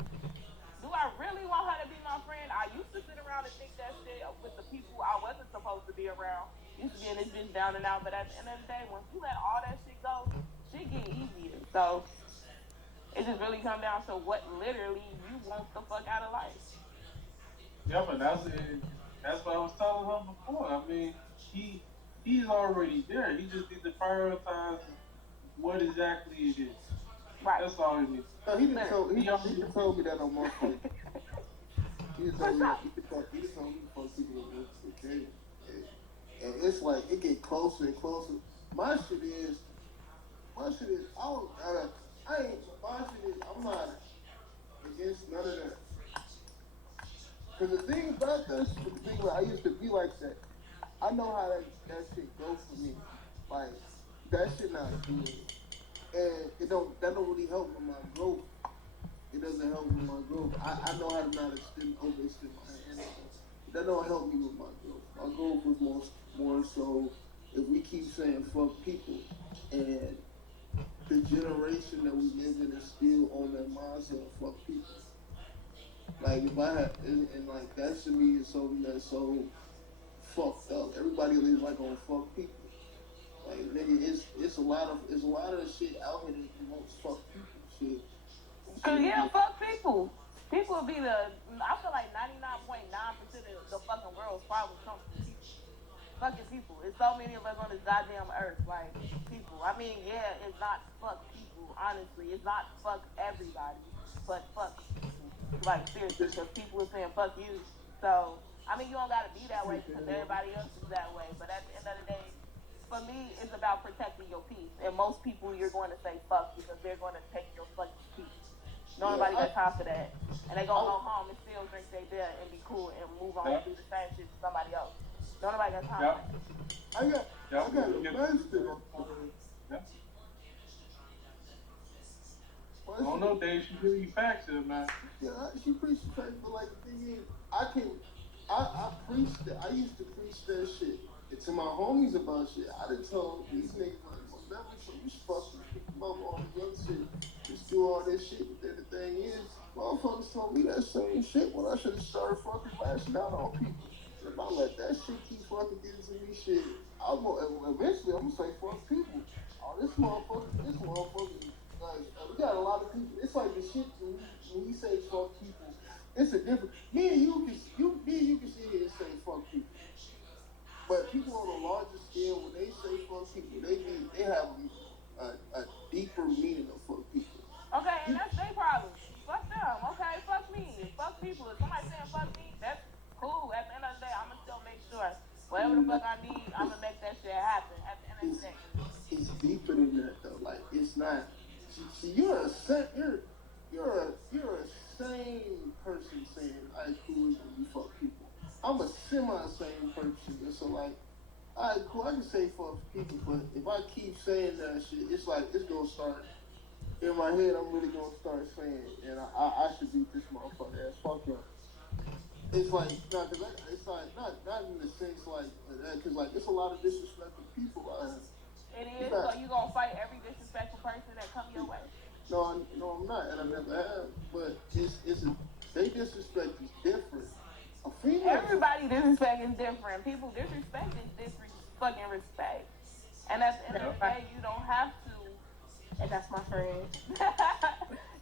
do I really want her to be my friend? I used to sit around and think that shit with the people I wasn't supposed to be around. Used to be in this bitch down and out, but at the end of the day, once you let all that shit go, shit get easier. So it just really come down to what literally you want the fuck out of life. yeah, but that's it. That's what I was telling him before. I mean, he's already there. He just needs to prioritize what exactly it is. Right. That's all he needs. No, he didn't told me that on my phone. He just For told me sure. he just told me to fuck people with Gabby. And it's like it get closer and closer. My shit is I don't I ain't my shit is I'm not against none of that. Cause the thing about this, the thing about I used to be like that. I know how that shit go for me. Like that shit not good, and that don't really help with my growth. It doesn't help with my growth. I know how to not overextend my hand. That don't help me with my growth. My growth was more so if we keep saying fuck people, and the generation that we live in is still on that mindset of fuck people. Like if I had and like that to me is something that's so fucked up. Everybody lives like on fuck people. Like nigga, it's a lot of shit out here that promotes fuck people shit. Cause yeah, fuck people. People will be I feel like 99.9% of the fucking world's problems come from people. Fucking people. It's so many of us on this goddamn earth. Like, people. I mean, yeah, it's not fuck people, honestly. It's not fuck everybody, but fuck people. Like, seriously, because people are saying fuck you. So, I mean, you don't gotta be that way because everybody else is that way. But at the end of the day, for me, it's about protecting your peace. And most people, you're going to say fuck because they're going to take your fucking peace. Nobody got time for that. And they gonna go home and still drink their beer and be cool and move on and do the same shit to somebody else. Nobody got time for that. I got a master. Yep. I don't know, Dave. She give you facts here, man. Yeah, she preached the facts, but like the thing is, I preached that. I used to preach that shit to my homies about shit. I done told these niggas like, well, never so you fucking pick them up all the young shit, just do all this shit. But then the thing is, motherfuckers told me that same shit when I should have started fucking lashing out on people. If I let that shit keep fucking getting to me, shit, eventually I'm gonna say fuck people. Oh, this motherfucker. Like, we got a lot of people. It's like the shit when we say fuck people. It's a different. Me and you can sit here and say fuck people. But people on a larger scale, when they say fuck people, they have a deeper meaning of fuck people. Okay, and that's their problem. Fuck them. Okay, fuck me. Fuck people. If somebody saying fuck me, that's cool. At the end of the day, I'm gonna still make sure whatever the fuck I need, I'm gonna make that shit happen. At the end of the day. It's deeper than that though. Like it's not. See, you're a sane person saying I cool when you fuck people. I'm a semi-sane person, and so like, alright, cool. I can say fuck people, but if I keep saying that shit, it's like it's gonna start in my head. I'm really gonna start saying, and I should beat this motherfucker ass. Fuck him. It's like it's like not in the sense like that, because like it's a lot of disrespectful people out here. It is. So you gonna fight every disrespectful person that come your way? No, I'm not, and I never have. But they disrespect is different. A female. Everybody disrespect is different. People disrespect is fucking respect. And at the end of the day, you don't have to. And that's my friend.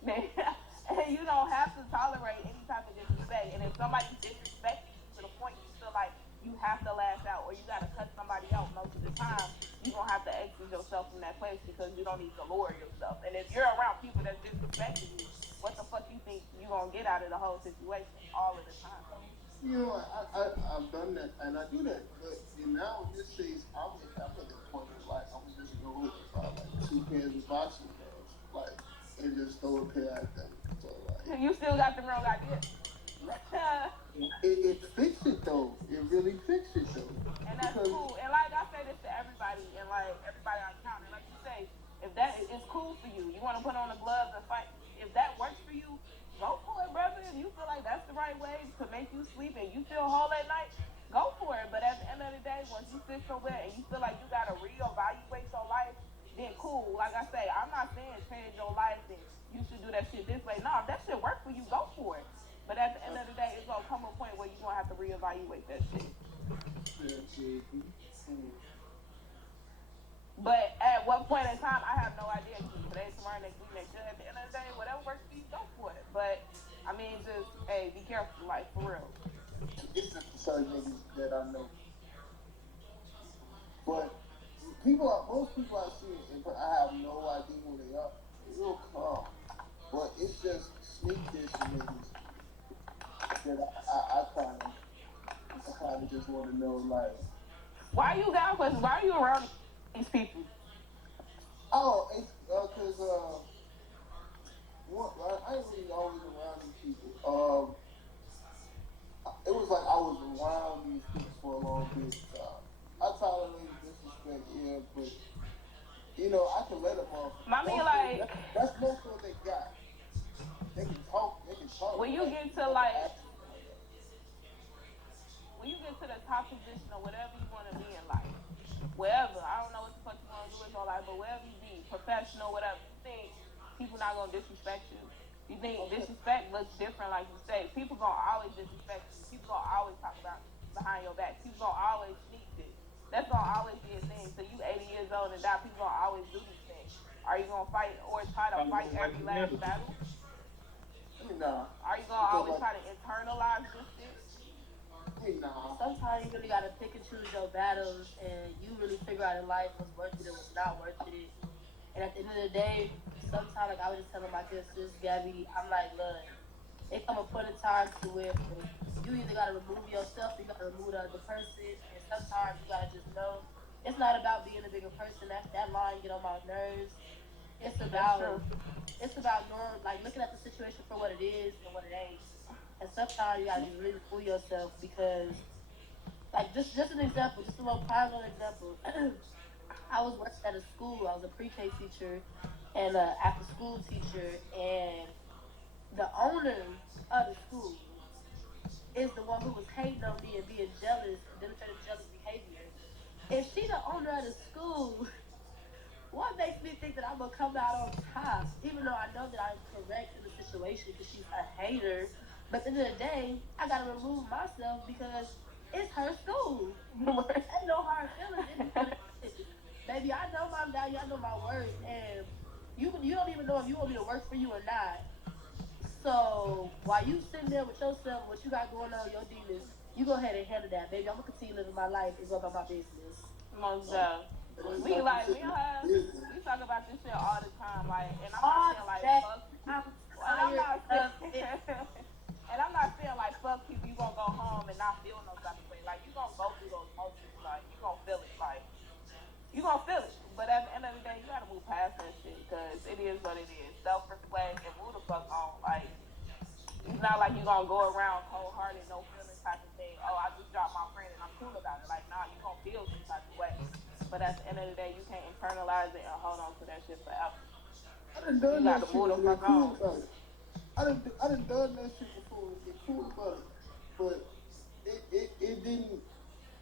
And you don't have to tolerate any type of disrespect. And if somebody's disrespecting you to the point you feel like you have to lash out or you gotta cut somebody out most of the time, you're gonna have to exit yourself from that place because you don't need to lower yourself. And if you're around people that's disrespecting you, what the fuck you think you gonna get out of the whole situation all of the time? You know, I've done that and I do that, but now in this stage, I'm at the point of like I'm just gonna buy like 2 pairs of boxing gloves, like, and just throw a pair at them. So like, you still got the wrong idea. it fixed it though. It really fixed it though. And that's cool. And like I say this to everybody, and like everybody I count, and like you say, if that is cool for you, you want to put on the gloves and fight. If that works for you, go for it, brother. If you feel like that's the right way to make you sleep and you feel whole at night, go for it. But at the end of the day, once you sit somewhere and you feel like you gotta reevaluate your life, then cool. Like I say, I'm not saying change your life and you should do that shit this way. No, if that shit work for you, go for it. But at the end of the day, it's gonna come a point where you're gonna have to reevaluate that shit. But at what point in time, I have no idea. Today, tomorrow, next week, next year. At the end of the day, whatever works for you, go for it. But I mean, just hey, be careful, like for real. It's just certain niggas that I know. But most people I see, and I have no idea who they are. They're real calm. But it's just sneak dish niggas that I why are you around these people? Oh, it's cause I ain't really always around these people. It was like I was around these people for a long period of time. I tolerated disrespect, yeah, but I can let them off. I mean, like, That's most of what they got. They can talk. They can talk, when but you like get you to never like ask them like that. when you get to the top position or whatever you want to be in life, wherever, I don't know what the fuck you want to do with your life, but wherever you be, professional, whatever, you think people not gonna disrespect you? You think Okay. disrespect looks different, like you say? People gonna always disrespect you. People gonna always talk about you behind your back. People gonna always sneak this. That's gonna always be a thing. So you 80 years old and die, people gonna always do these things. Are you gonna fight or try to How fight long every you last handle it? battle? I mean, nah, Are you gonna because always like, try to internalize this shit? I mean, nah. Sometimes you really gotta pick and choose your battles, and you really figure out in life what's worth it and what's not worth it. And at the end of the day, sometimes like I was just telling my good sis Gabby, I'm like, look, it come a point in time to where you either gotta remove yourself, or you gotta remove the other person, and sometimes you gotta just know it's not about being a bigger person. That line get on my nerves. It's That's true. about it's about knowing, like looking at the situation for what it is and what it ain't. And sometimes you gotta just really fool yourself because, like, just an example, just a little prime little example. I was working at a school. I was a pre-K teacher and a after school teacher, and the owner of the school is the one who was hating on me and being jealous and demonstrating jealous behavior. If she the owner of the school, what makes me think that I'm gonna come out on top, even though I know that I'm correct in the situation because she's a hater. But at the end of the day, I gotta remove myself because it's her school. Ain't no hard feelings. It is what it is. Baby, I know my value, I know my worth, and you don't even know if you want me to work for you or not. So while you sitting there with yourself, what you got going on, your demons, you go ahead and handle that, baby. I'm gonna continue living my life and go about my business. Most Like, we like you like said, me and her, business. we talk about this shit all the time. Like, and I'm not All saying like that fuck, I'm and I'm tired not of saying, it. and I'm not saying like fuck people. You gonna go home and not feel no type of way. Like you gonna go through those motions. Like you gonna feel it. Like you gonna feel it. But at the end of the day, you gotta move past that shit because it is what it is. Self reflect and move the fuck on. Like it's not like you gonna go around cold hearted, no feeling type of thing. Oh, I just dropped my friend and I'm cool about it. Like, nah, you gonna feel some type of way. But at the end of the day, you can't internalize it and hold on to that shit forever. I done You done that gotta shit move the and been fuck cool on. about it. I done done that shit before and been cool about it. But it didn't.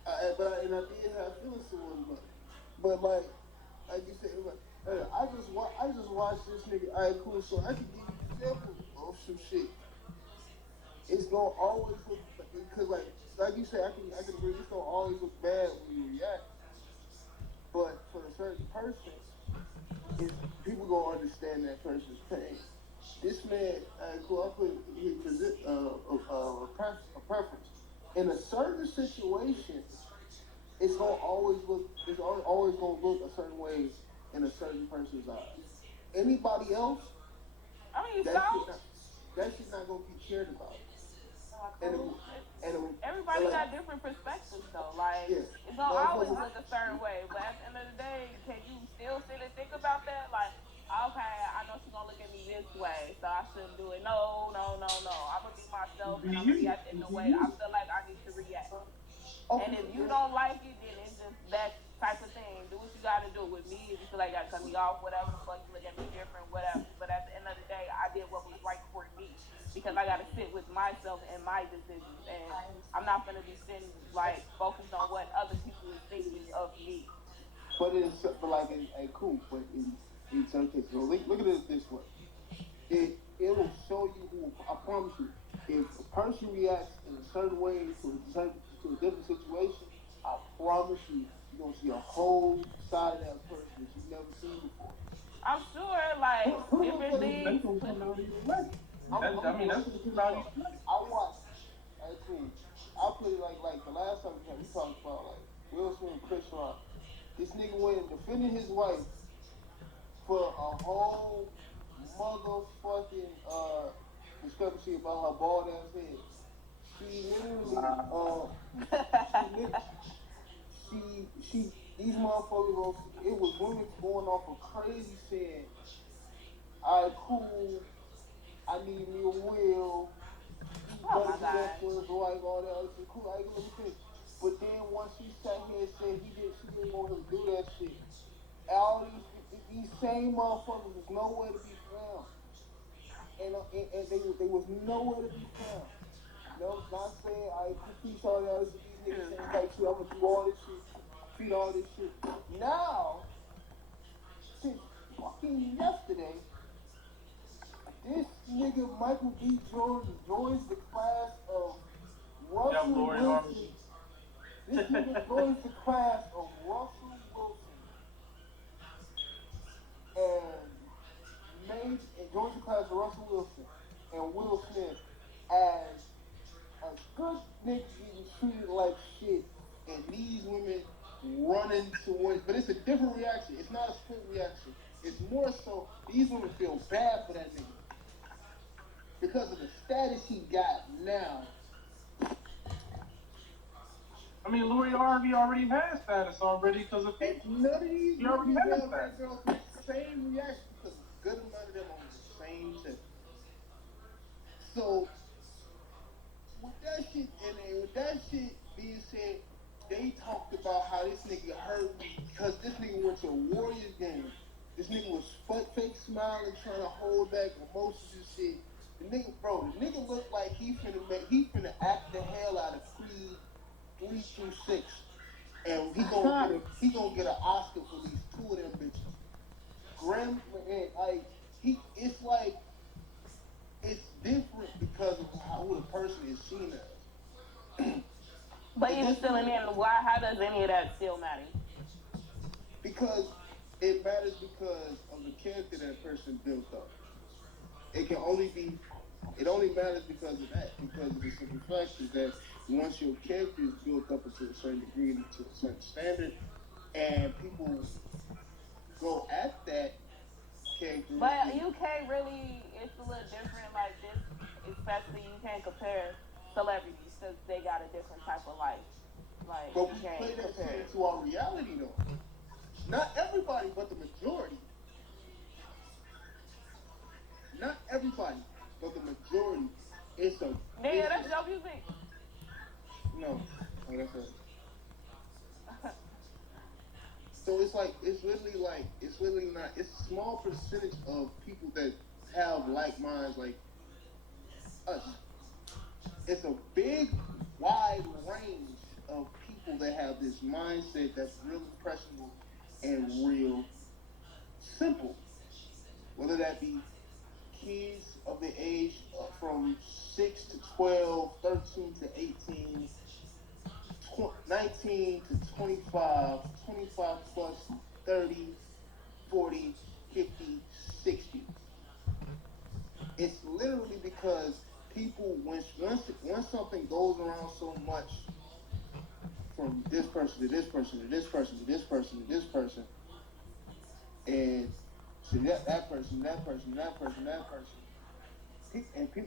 And I did have feelings towards about it. But like you said, it was like, hey, I just watched this nigga. All right, cool. So I can give you an example of some shit. It's gonna always look because like you said, I can agree. It's gonna always look bad when you react. But for a certain person, is people gonna understand that person's pain. This man, cool. I put he present a preference in a certain situation. It's always gonna look a certain way in a certain person's eyes. Anybody else, I mean, that so shit not that shit not gonna be cared about. And it, Cool. and it, and everybody like got different perspectives though. Like yeah, it's gonna always motherfuckers. look a certain way. But at the end of the day, can you still sit and think about that? Like, okay, I know she's gonna look at me this way, so I shouldn't do it. No, no, no, no. I'm gonna be myself and Be I'm gonna you. react in the Be way I you. feel like I need to react. And Okay, if you don't like it, then it's just that type of thing. Do what you gotta do with me. If you feel like you gotta cut me off, whatever the fuck, you look at me different, whatever. But at the end of the day, I did what was right for me because I gotta sit with myself and my decisions. And I'm not gonna be sitting like focused on what other people is thinking of me. but like in cool, but in certain cases, so look at it this way. It will show you who. I promise you, if a person reacts in a certain way to a different situation, I promise you're gonna see a whole side of that person that you've never seen before. I'm sure like Put them different motherfuckers, they things. gonna come out either way. I mean, I'm that's gonna what tell come you out something. either way. I watched. Hey, cool. I put it like the last time we talked about like Will Smith and Chris Rock. This nigga went and defended his wife for a whole motherfucking discrepancy about her bald ass head. She literally Wow. she lit- she These motherfuckers, it was women going off of crazy saying, all right, cool, I need me a will, you Oh better my do that god. for his wife, all that other shit. Cool, I let me finish. But then once she sat here and said she didn't want him to do that shit, all these same motherfuckers was nowhere to be found, and they was nowhere to be found. No, not saying I could teach all that other shit. These niggas saying type shit. I'm gonna do all this shit, feed all this shit. Now, since fucking yesterday, this nigga Michael B. Jordan joins the class of Yeah, Russell Lori Wilson. Harvey. This nigga joins the class of Russell Wilson and and joins the class of Russell Wilson and Will Smith as a good nigga getting treated like shit, and these women running towards. But it's a different reaction. It's not a split reaction. It's more so these women feel bad for that nigga because of the status he got now. I mean, Louis Harvey already has status already because of And people. none of these He already niggas has have that. that girl with the same reaction because a good amount of them on the same tip. So with that shit and with that shit being said, they talked about how this nigga hurt me because this nigga went to a Warriors game. This nigga was fake smiling, trying to hold back emotions and shit. The nigga looked like he finna act the hell out of Creed 3-6, and he gonna get an Oscar for these two of them bitches. Grim and it's like it's different because of who the person is seen as. But even still in the end, why? How does any of that still matter? Because it matters because of the character that person built up. It only matters because of that. Because of the simple fact is that once your character is built up to a certain degree and to a certain standard, and people go at that character. But you can't really. It's a little different like this. Especially you can't compare celebrities because they got a different type of life. Like But you we can't play that compare. shit into our reality though. Not everybody, but the majority. Not everybody, but the majority. Yeah, that's your music. No, like I said. So it's literally not. It's a small percentage of people that have like minds like us. It's a big, wide range of people that have this mindset that's real impressionable and real simple. Whether that be kids of the age from 6 to 12, 13 to 18, 19 to 25, 25 plus 30, 40, 50, 60. It's literally because people, once something goes around so much from this person to this person to this person to this person to this person, and to that person, that person, that person, that person,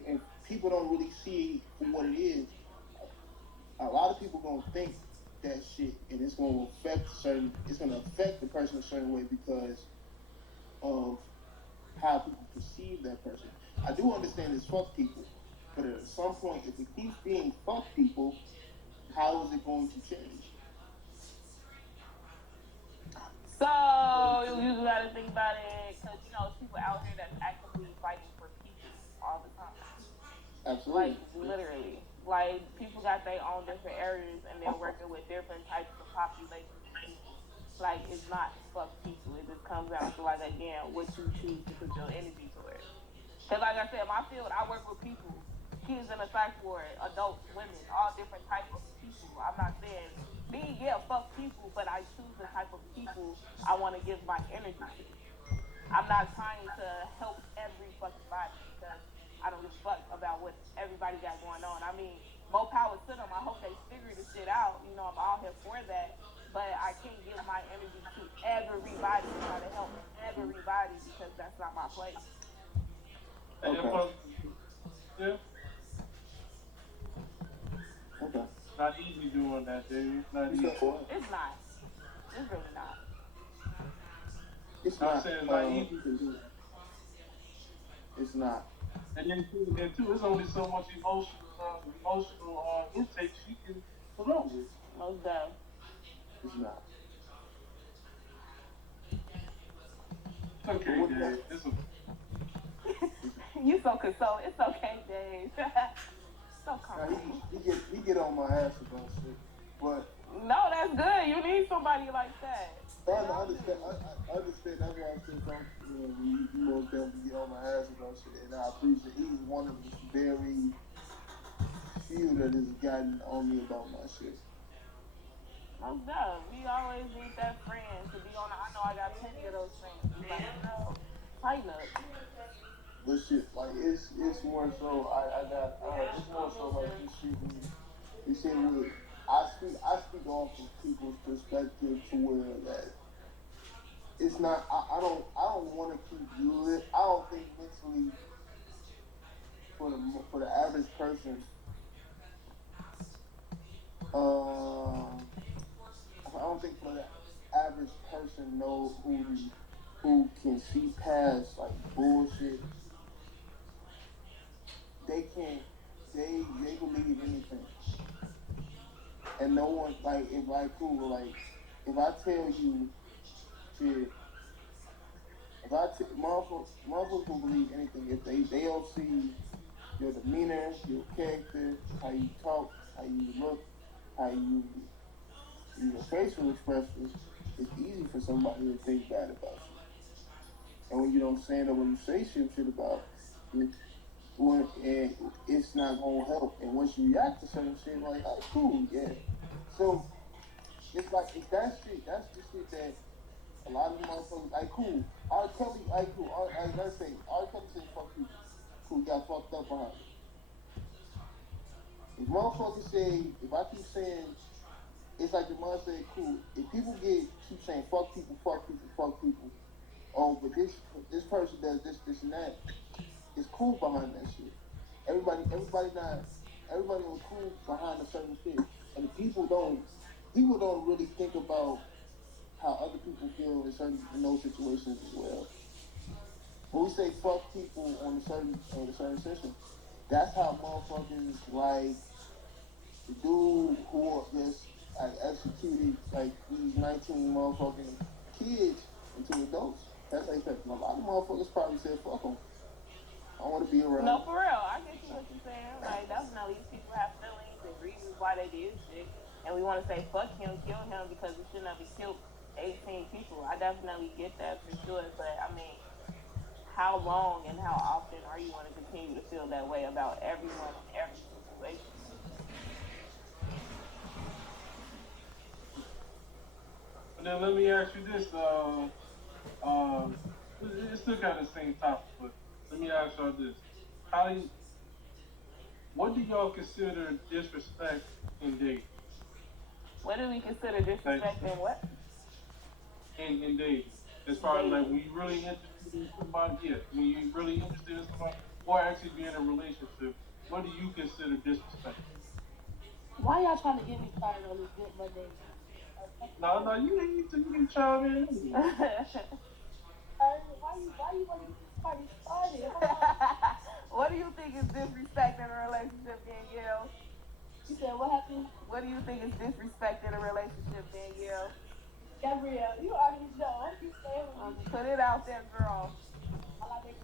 and people don't really see it for what it is. A lot of people gonna think that shit, and it's gonna affect the person a certain way because of how people perceive that person. I do understand it's fuck people, but at some point, if it keeps being fuck people, how is it going to change? So you just gotta think about it because there's people out here that's actively fighting for people all the time. Absolutely. Like literally, like people got their own different areas and they're working with different types of populations of people. Like it's not fuck people. It just comes down to like again what you choose to put your energy towards. Because like I said, my field, I work with people, kids in the psych ward, adults, women, all different types of people. I'm not saying me, yeah, fuck people, but I choose the type of people I want to give my energy to. I'm not trying to help every fucking body because I don't give a fuck about what everybody got going on. I mean, more power to them. I hope they figure this shit out. I'm all here for that. But I can't give my energy to everybody and try to help everybody because that's not my place. Okay. Yeah. Okay. Not easy doing that, dude. It's not easy. It's not. It's really not. It's I'm not. saying it's not easy to do. It's not. And then too, it's only so much emotional intake she can put up with. Most deaf. It's not. It's okay, Dave. It's a, You so consoled. It's okay, Dave. So Now comfortable. he get on my ass about shit, but No, that's good. You need somebody like that. I They all do. understand. I understand. That's why I said something. You most definitely get on my ass about shit, and I appreciate. He's one of the very few that has gotten on me about my shit. Most deaf. We always need that friend to be on. I know I got plenty of those friends. Be like, tighten up. But shit, like it's more so. I got. It's more so like this shit. This shit with. I speak off of people's perspective to where that it's not. I don't want to keep you. I don't think mentally for the average person. I don't think for the average person know who can see past like bullshit. They can't. They believe anything, and no one like if like cool like if I tell you shit. If motherfuckers will believe anything if they don't see your demeanor, your character, how you talk, how you look, how you your facial expressions, it's easy for somebody to think bad about you. And when you don't stand up when you say shit about it, and it's not gonna help. And once you react to certain shit, like, oh, cool, yeah. So it's like it's that shit. That's the shit that a lot of motherfuckers like. Cool, R. Kelly, like, cool. Let's say R. Kelly said fuck people. Cool, got fucked up behind it. If motherfuckers say, if I keep saying, it's like the mother said, cool. If people keep saying fuck people, fuck people, fuck people. Oh, but this person does this, and that. It's cool behind that shit. Everybody was cool behind a certain shit, and people don't really think about how other people feel in those situations as well. When we say fuck people on a certain session, that's how motherfuckers like the dude who just like executed like these 19 motherfucking kids into adults. That's like that. A lot of motherfuckers probably said fuck them. I want to be around. No, for real. I get you what you're saying. Like, definitely, people have feelings and reasons why they did shit. And we want to say, fuck him, kill him, because he shouldn't have killed 18 people. I definitely get that for sure. But, I mean, how long and how often are you going to continue to feel that way about everyone in every situation? And then let me ask you this. It's still kind of the same topic, but let me ask y'all this: what do y'all consider disrespect in dating? What do we consider disrespect in what? In dating, as far as like when you really interested in somebody, when you really interested in somebody, or actually be in a relationship, what do you consider disrespect? Why y'all trying to get me started on this good Monday? No, you need to chime in. Why you want to get this party started? What do you think is disrespect in a relationship, Danielle? You said what happened? What do you think is disrespect in a relationship, Danielle? Gabrielle, you already know. You Put it out there, girl.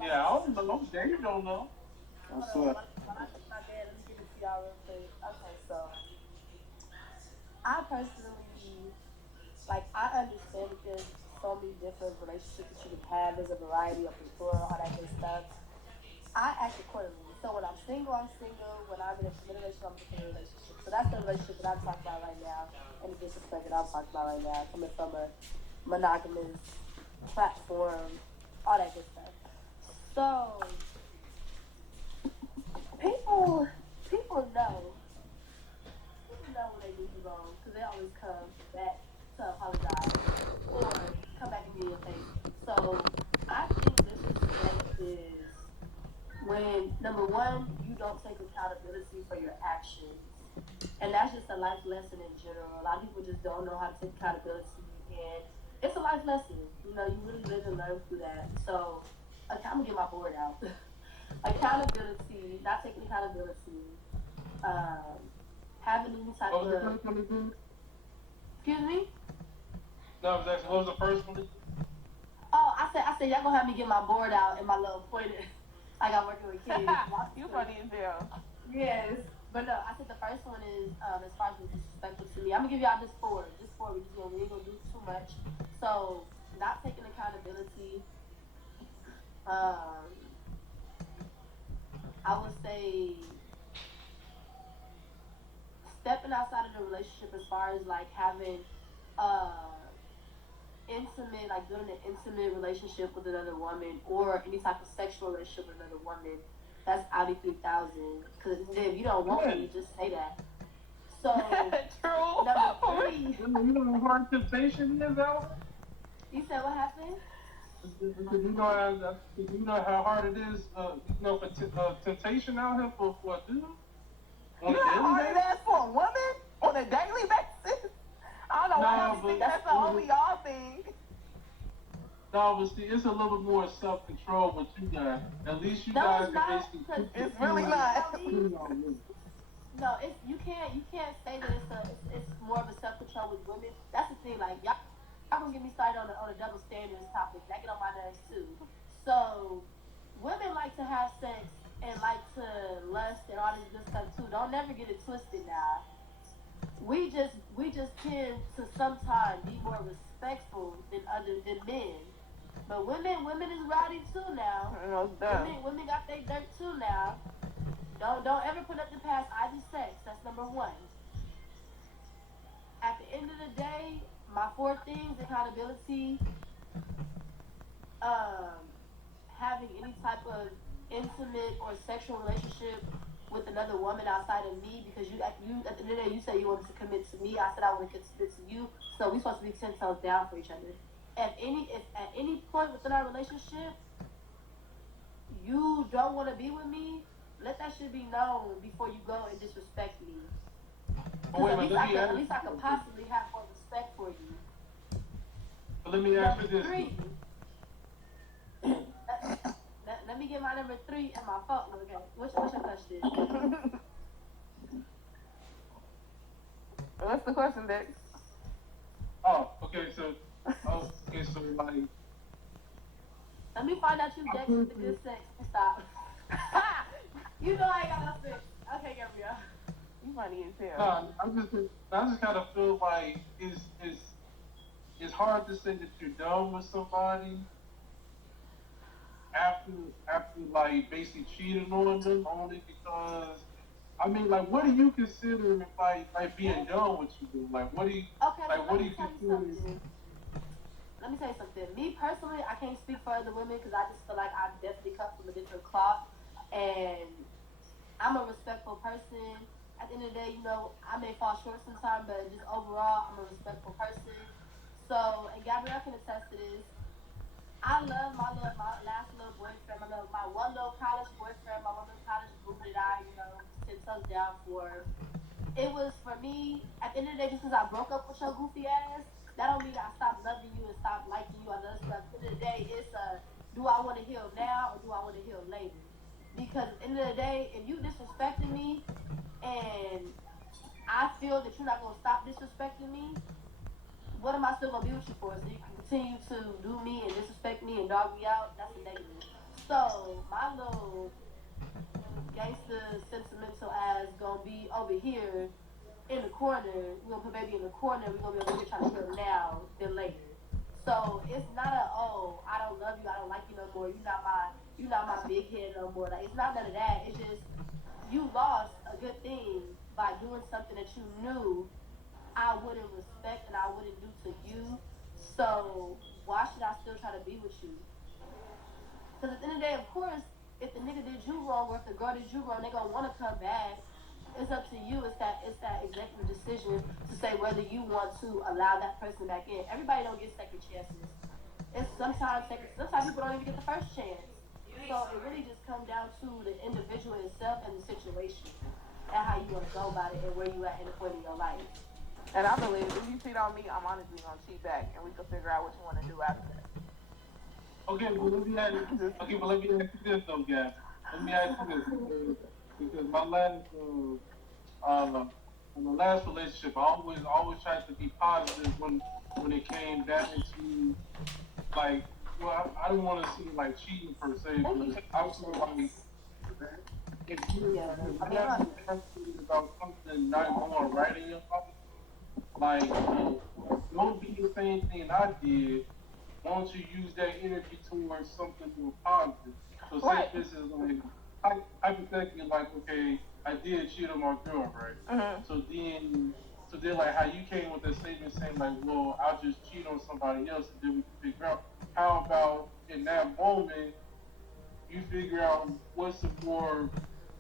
Yeah, I don't know. Dave don't know. I swear. When I think my dad, let me give it to y'all real quick. Okay, so I personally, like, I understand that there's so many different relationships that you can have. There's a variety of people, all that good stuff. I act accordingly. So when I'm single, I'm single. When I'm in a relationship, I'm in a relationship. So that's the relationship that I'm talking about right now, and the disrespect that I'm talking about right now, coming from a monogamous platform, all that good stuff. So people know when they do you wrong, because they always come back to apologize or come back and be in your face. So I think disrespect is when, number one, you don't take accountability for your actions. And that's just a life lesson in general. A lot of people just don't know how to take accountability and it's a life lesson. You know, you really live and learn through that. So, I'm gonna get my board out. Accountability, not taking accountability, um, having any type What was the of, first one again? excuse me. No, I was asking, what was the first one? Oh, I said, y'all gonna have me get my board out and my little pointer, like I'm working with kids. You funny as hell. Yes. But no, I think the first one is as far as disrespectful to me. I'm gonna give y'all just four. Just four. We ain't gonna do too much. So not taking accountability. Um, I would say stepping outside of the relationship as far as like having intimate, like doing an intimate relationship with another woman or any type of sexual relationship with another woman. That's Audi 3000. Because if you don't want me, just say that. So, True. number 3. You know how hard temptation is out? You said what happened? You know how hard it is, for temptation out here for a dude? You know how hard it is for a woman on a daily basis? I don't know why y'all think that's the only y'all thing. No, but see, it's a little more self-control with you guys. At least you guys can basically... It's really not. No, you can't say that it's more of a self-control with women. That's the thing, like y'all gonna get me started on a double standards topic. That get on my nerves too. So women like to have sex and like to lust and all this good stuff too. Don't never get it twisted now. We just tend to sometimes be more respectful than men. But women is rowdy too now. Women got their dirt too now. Don't ever put up the past either sex. That's number 1. At the end of the day, my 4 things: accountability, having any type of intimate or sexual relationship with another woman outside of me, because you at the end of the day you said you wanted to commit to me. I said I want to commit to you. So we're supposed to be 10 toes down for each other. If at any point within our relationship you don't want to be with me, let that shit be known before you go and disrespect me. At least I could possibly have more respect for you. But let me ask you this. 3. Let me get my number 3 and my phone. Okay, what's your question? What's the question, Dex? Oh, okay, so like... Let me find out you Dex with the good sex. Stop. You know I ain't got no sex. Okay, Gabrielle. You funny as hell. I just kind of feel like it's hard to say that you're done with somebody after like basically cheating on them, only because I mean, like, what do you consider like being done with you? Like, what do you what do you consider? Let me tell you something. Me personally, I can't speak for other women because I just feel like I definitely cut from a different cloth, and I'm a respectful person. At the end of the day, you know, I may fall short sometimes, but just overall, I'm a respectful person. So, and Gabrielle can attest to this. I love my last little boyfriend, my one little college boyfriend, my one little college boo that I, 10 toes down for. It was, for me, at the end of the day, just because I broke up with your goofy ass, that don't mean I stopped loving you and stopped liking you. I love stuff. At the end of the day, it's do I want to heal now or do I want to heal later? Because at the end of the day, if you disrespecting me and I feel that you're not going to stop disrespecting me, what am I still going to be with you for? So you can continue to do me and disrespect me and dog me out? That's a negative. So my little gangster sentimental ass going to be over here in the corner. We're going to put baby in the corner. We're going to be over here trying to heal now than later. So it's not I don't love you, I don't like you no more. You're not my big head no more. Like, it's not none of that. It's just you lost a good thing by doing something that you knew I wouldn't respect and I wouldn't do to you. So why should I still try to be with you? Because at the end of the day, of course, if the nigga did you wrong or if the girl did you wrong, they gonna want to come back. It's up to you. It's that executive decision to say whether you want to allow that person back in. Everybody don't get second chances. It's sometimes people don't even get the first chance. So it really just comes down to the individual itself and the situation and how you want to go about it and where you at in the point of your life. And I believe if you cheat on me, I'm honestly gonna cheat back, and we can figure out what you want to do after that. Okay, well let me ask you this though, Gab. Let me ask you this because my last in the last relationship, I always tried to be positive when it came down to like, well, I don't want to see like cheating per se, but I feel like if you if you have to be about something not going right in your life, like don't do the same thing I did. Why don't you use that energy towards something more positive? So say Right. this is like hypothetically like, okay, I did cheat on my girl, right? Mm-hmm. So then like how you came with that statement saying like, well, I'll just cheat on somebody else and then we can figure out how about in that moment you figure out what's a more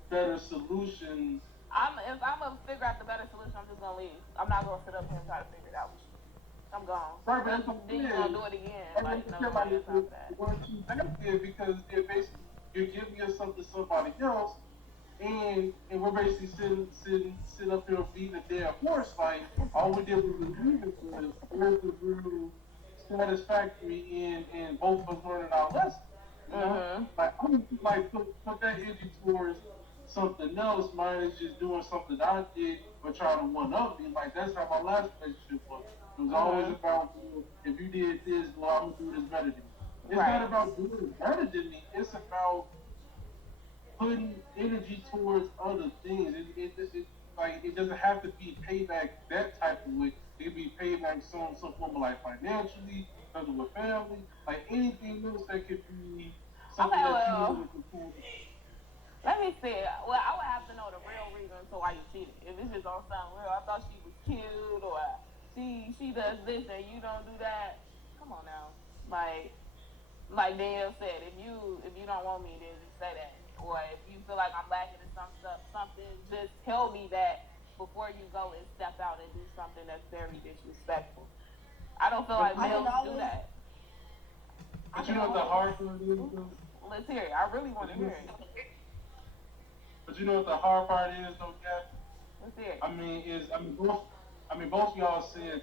better solution. If I'm gonna figure out the better solution, I'm just gonna leave. I'm not gonna sit up here and try to figure it out with you. I'm gone. Right, but that's what Then you're gonna do it again. Like, no, like it's not that. what you did because it basically you're giving yourself to somebody else, and we're basically sitting up here beating a dead horse. Like all we did was leave it was where's the real satisfactory in both of us learning our lesson. You know, like I'm gonna like put that energy towards something else. Mine is just doing something I did or trying to one up me. Like that's how my last relationship was. It was always about if you did this, well, I'm gonna do this better than you. It's not about doing it better than me. It's about putting energy towards other things. Like it doesn't have to be payback that type of way. It can be payback some form of like financially, because of a family, like anything else that could be something that you want to do. Let me see. Well, I would have to know the real reason to why you cheated. If it's just on something real, I thought she was cute, or she does this and you don't do that. Come on now, like Danielle said, if you don't want me, then just say that. Or if you feel like I'm lacking in something, just tell me that before you go and step out and do something that's very disrespectful. I don't feel like males do that. But you know what the hard part is? Let's hear it. I really want to hear it. But you know what the hard part is, though, Gabby? Let's hear it. Both y'all said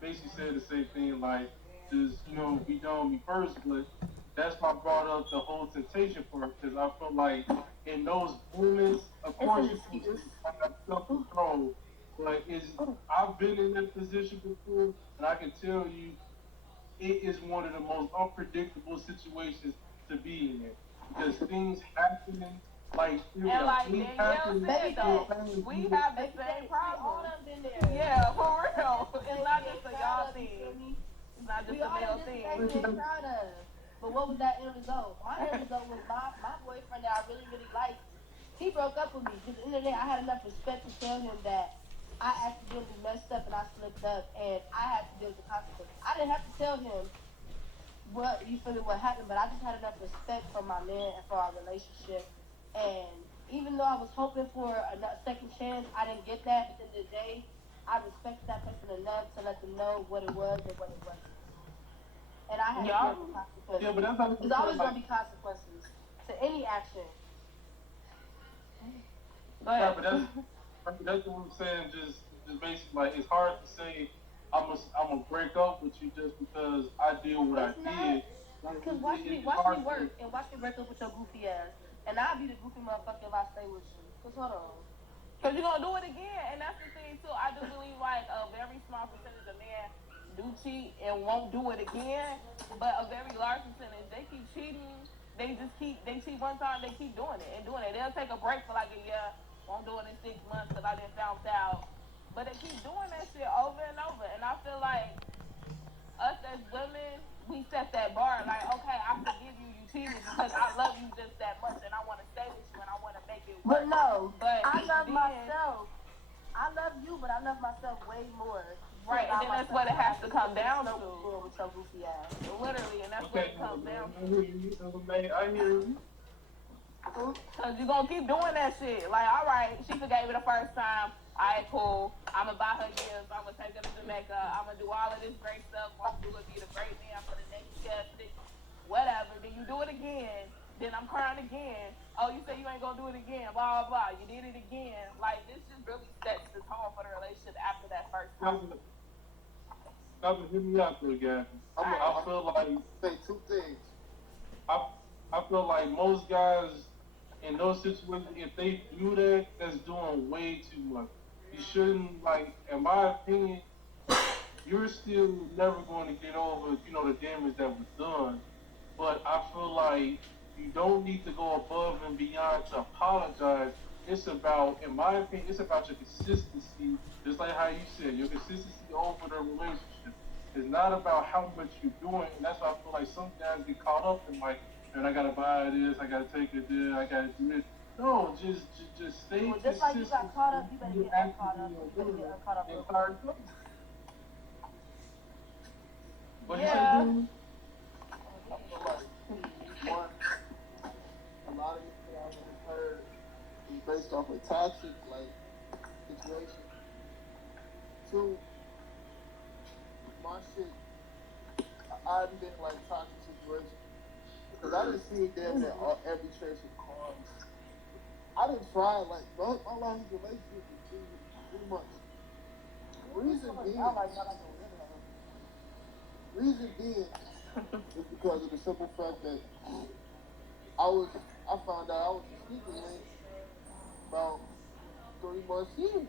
basically said the same thing, like just be done with me first, but that's why I brought up the whole temptation part because I feel like in those moments, of course, you have self-control. But I've been in that position before, and I can tell you, it is one of the most unpredictable situations to be in because things happen. Like, and like Danielle said, though, we have the same problem. Yeah, for real. It's not just a y'all thing. It's not just a male thing. But what was that end result? My end result was my boyfriend that I really, really liked. He broke up with me. Because at the end of the day, I had enough respect to tell him that I accidentally messed up and I slipped up and I had to deal with the consequences. I didn't have to tell him what happened, but I just had enough respect for my man and for our relationship. And even though I was hoping for a second chance, I didn't get that. At the end of the day, I respected that person enough to let them know what it was and what it wasn't. And I had to deal with consequences. Yeah, but that's how there's always going to be consequences to any action. Yeah, but that's what I'm saying. Just basically, like it's hard to say I'm gonna break up with you just because I did what I did. Because watch me work and watch me break up with your goofy ass. And I'll be the goofy motherfucker if I stay with you. Cause hold on. Cause you're gonna do it again, and that's the thing too. I do believe like a very small percentage of men do cheat and won't do it again, but a very large percentage they keep cheating. They cheat one time, they keep doing it and doing it. They'll take a break for like a year, won't do it in 6 months because I didn't found out. But they keep doing that shit over and over, and I feel like us as women, we set that bar like, okay, I forgive you, you cheated because I love you just that much and I want to stay with you and I want to make it work. But no, I love myself. I love you, but I love myself way more. Right, and then that's what it has to come down to. With your goofy ass. Literally, and that's what it comes down to. I hear you. Because you're going to keep doing that shit. Like, all right, she forgave me the first time. All right, cool. I'm going to buy her gifts. I'm going to take her to Jamaica. I'm going to do all of this great stuff. I'm going to be the great man for the next year, whatever. Then you do it again. Then I'm crying again. Oh, you say you ain't gonna do it again. Blah blah blah. You did it again. Like this just really sets the tone for the relationship after that first time. Gabby, hit me out there, Gabby. I feel like say two things. I I feel like most guys in those situations, if they do that, that's doing way too much. You shouldn't like, in my opinion, you're still never going to get over, the damage that was done. But I feel like you don't need to go above and beyond to apologize. It's about, in my opinion, it's about your consistency, just like how you said, your consistency over the relationship. It's not about how much you're doing, and that's why I feel like some guys get caught up in like, man, I gotta buy this, I gotta take it there, I gotta do this. No, just stay Well, consistent. just like you got caught up, you better get uncaught up. You better get uncaught up real quick. What you say, dude? I feel like one, a lot of these things I've heard is based off a toxic situation. Two, my shit, I've been toxic situations because I didn't see damn near every trace of cars. I didn't try my longest relationship was 3 months. Reason being is because of the simple fact that I found out I was a sleeping link about 3 months in.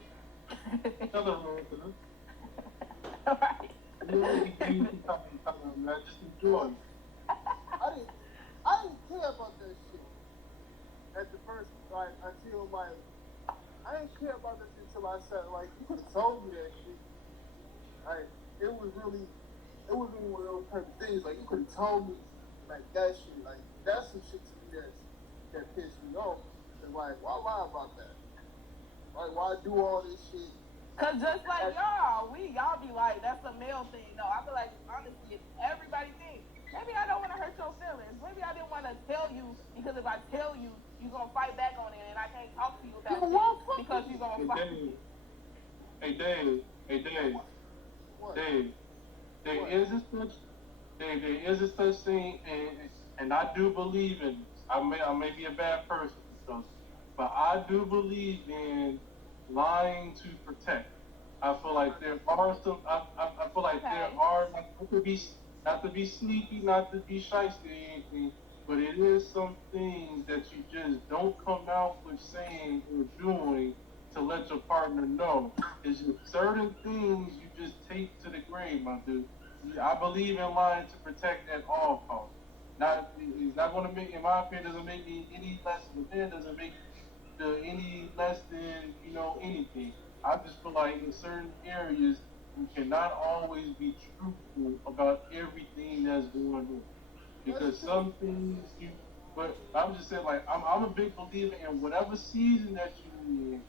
Right. Just enjoy. I didn't care about that shit at the first, until I didn't care about that shit until I said, you could have told me that shit. It was really one of those type of things, you could have told me, that shit, that's some shit to me that pissed me off. And, why lie about that? Why do all this shit? Cause just like y'all be like, that's a male thing. No, I feel like honestly, if everybody thinks, maybe I don't want to hurt your feelings. Maybe I didn't want to tell you because if I tell you, you're gonna fight back on it, and I can't talk to you about it because you're gonna fight. Hey Dave. What? Dave. There is a such thing, and I do believe in this. I may be a bad person, but I do believe in lying to protect. I feel like there are some. I feel like there are not to be sneaky, not to be shysty or anything, but it is some things that you just don't come out with saying or doing to let your partner know. It's just certain things you just take to the grave, my dude. I believe in lying to protect at all costs. It's not going to make, in my opinion, doesn't make me any less of a man, doesn't make any less than, anything. I just feel like in certain areas, you cannot always be truthful about everything that's going on. Because some things but I'm just saying, I'm a big believer in whatever season that you're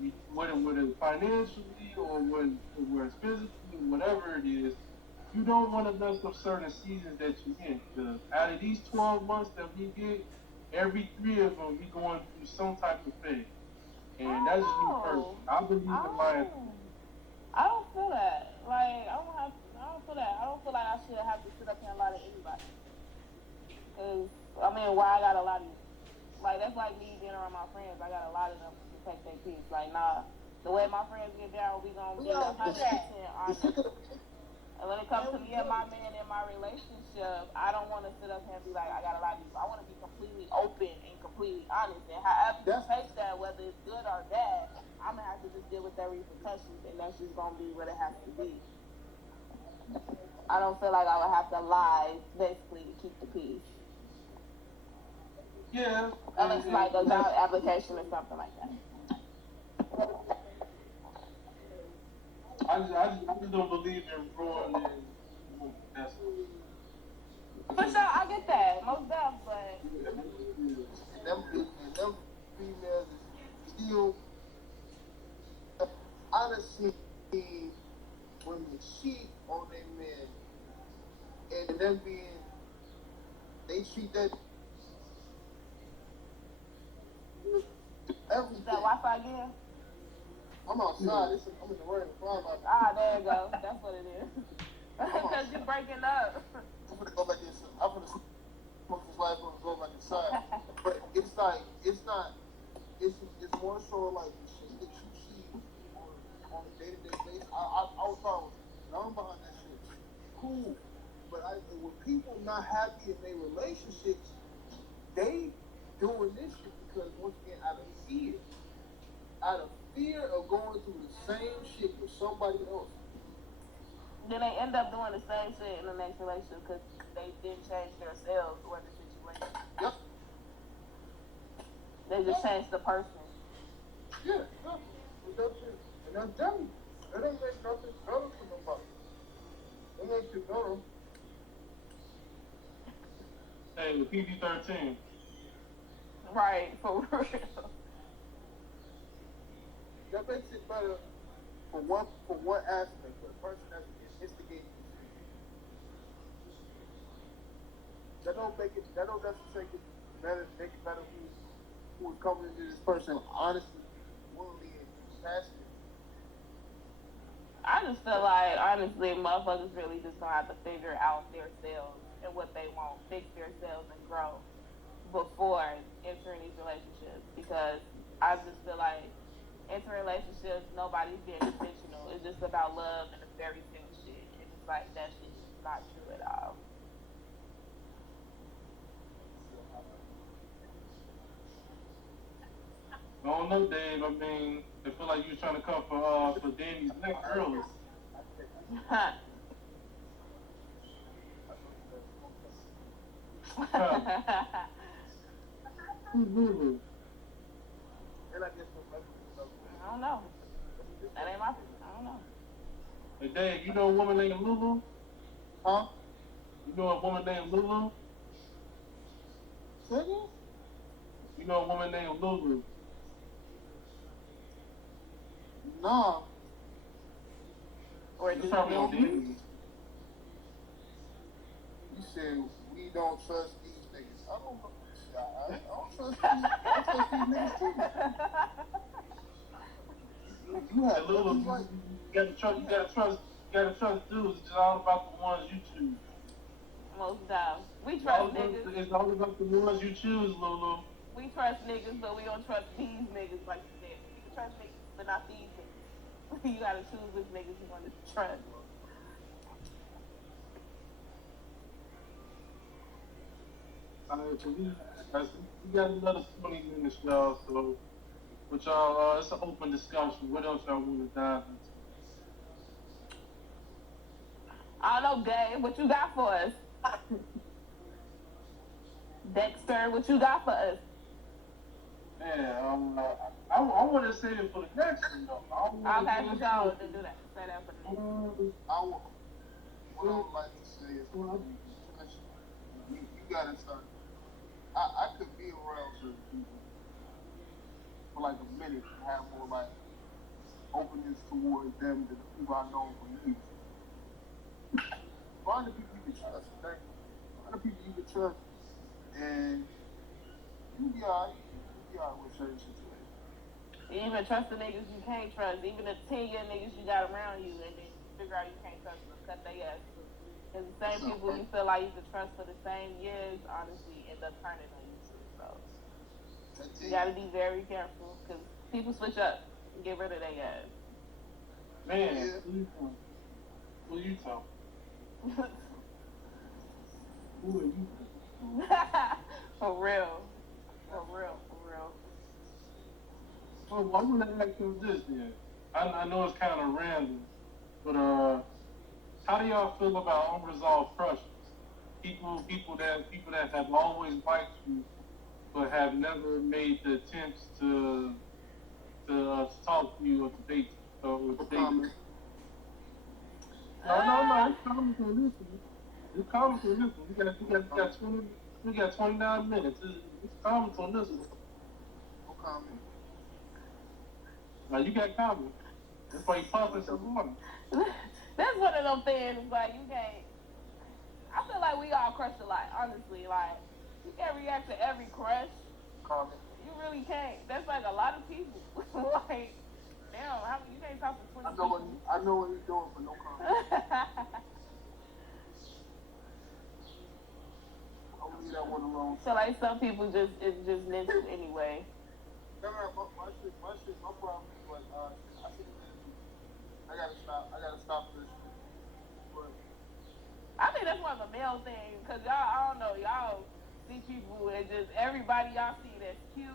in, whether it's financially or whether it's physically, whatever it is, you don't want to mess up certain seasons that you're in. Because out of these 12 months that we get, every 3 of them, we going through some type of phase. And that's just me personally. I believe in lying. I don't feel that. I don't feel that. I don't feel like I should have to sit up here and lie to anybody. Cause why I got a lot of you? That's like me being around my friends. I got a lot of them to protect their peace. Nah, the way my friends get down, we gonna be 100% honest. And when it comes to me and my man in my relationship, I don't want to sit up here and be like, I got a lot of you. I want to be completely open and completely honest. And however you take that, whether it's good or bad, I'm gonna have to just deal with that repercussions, and that's just gonna be what it has to be. I don't feel like I would have to lie, basically, to keep the peace. Yeah. Unless like a job application or something like that. I just don't believe in ruining. For sure, I get that, most definitely, but them females is still. I done seen women cheat on their men, and them they treat that everything. Is that Wi-Fi again? I'm outside. I'm in the rain. There you go. That's what it is. Because you're breaking up. I'm gonna go back inside. I'm gonna smoke this life and go back inside. So like the shit that you see on a day-to-day basis, I was talking I'm behind that shit. Cool. But with people not happy in their relationships, they doing this shit because once again out of fear of going through the same shit with somebody else. Then they end up doing the same shit in the next relationship because they didn't change themselves or the situation. Yep. They just changed the person. Yeah, that's it. And I'm telling you, that don't make nothing better for nobody. It makes you better. Hey, the PG-13. Right, for real. That makes it better for one aspect, for the person that's instigating this. That don't necessarily make it better who is coming into this person honestly, willingly, and passionate. I just feel like, honestly, motherfuckers really just gonna have to figure out themselves and what they want, fix themselves and grow before entering these relationships. Because I just feel like entering relationships, nobody's being intentional. It's just about love and the fairy tale shit. And it's like, that shit is not true at all. I don't know, Dave. I mean, I feel like you was trying to come for Danny's neck early. Who's Lulu? And I guess I don't know. That ain't my. I don't know. Hey, Dave, you know a woman named Lulu? Huh? You know a woman named Lulu? Say again? You know a woman named Lulu? Nah. Or You do probably you? don't do. You said we don't trust these niggas. I don't know. I don't trust these niggas too. You have Hey, Lulu, right. you gotta trust dudes. It's just all about the ones you choose. Most times. We trust niggas. It's all about the ones you choose, Lulu. We trust niggas, but we don't trust these niggas like you said. You can trust niggas, but not these niggas. You gotta choose which niggas you want to trust. Alright, so we got another 20 minutes, y'all. So, with y'all, it's an open discussion. What else y'all want to dive into? I don't know, Gabe, what you got for us? Dexter, what you got for us? Man, I want to say it for the next one, though. Okay, for sure, to do that. Say that for the next one. What I would like to say is, you gotta start. I could be around certain people for like a minute and have more like openness towards them than the people I know for years. Find the people you can trust. Find the people you can trust, and you be alright. You be alright with certain situations. You even trust the niggas you can't trust, even the 10-year niggas you got around you, and then you figure out you can't trust them, cut their ass. Because the same people you feel like you can trust for the same years, honestly, end up turning on you too. So you gotta be very careful, because people switch up and get rid of their ass. Man, who you talking? Who are you talking? For real. For real. Well, I want to ask you this then. I know it's kind of random, but how do y'all feel about unresolved crushes? People that have always liked you, but have never made the attempts to talk to you or to date or to date you. No. It's coming from this one. It's coming from this one. We got 29 minutes. It's coming from this one. No comment. Now you got comment. That's why you pumping so hard. That's one of them things, like, you can't. I feel like we all crush a lot, honestly. Like, you can't react to every crush. Comment. You really can't. That's like a lot of people. Like, damn, you can't talk to 20 people. I know what he's doing, but no comment. I'll leave that one alone. So, like, some people it's just mental anyway. No, no, my problem is like, I see this shit. I gotta stop this shit. But I think that's one of the male things, cause y'all, I don't know, y'all see people and just everybody y'all see that's cute,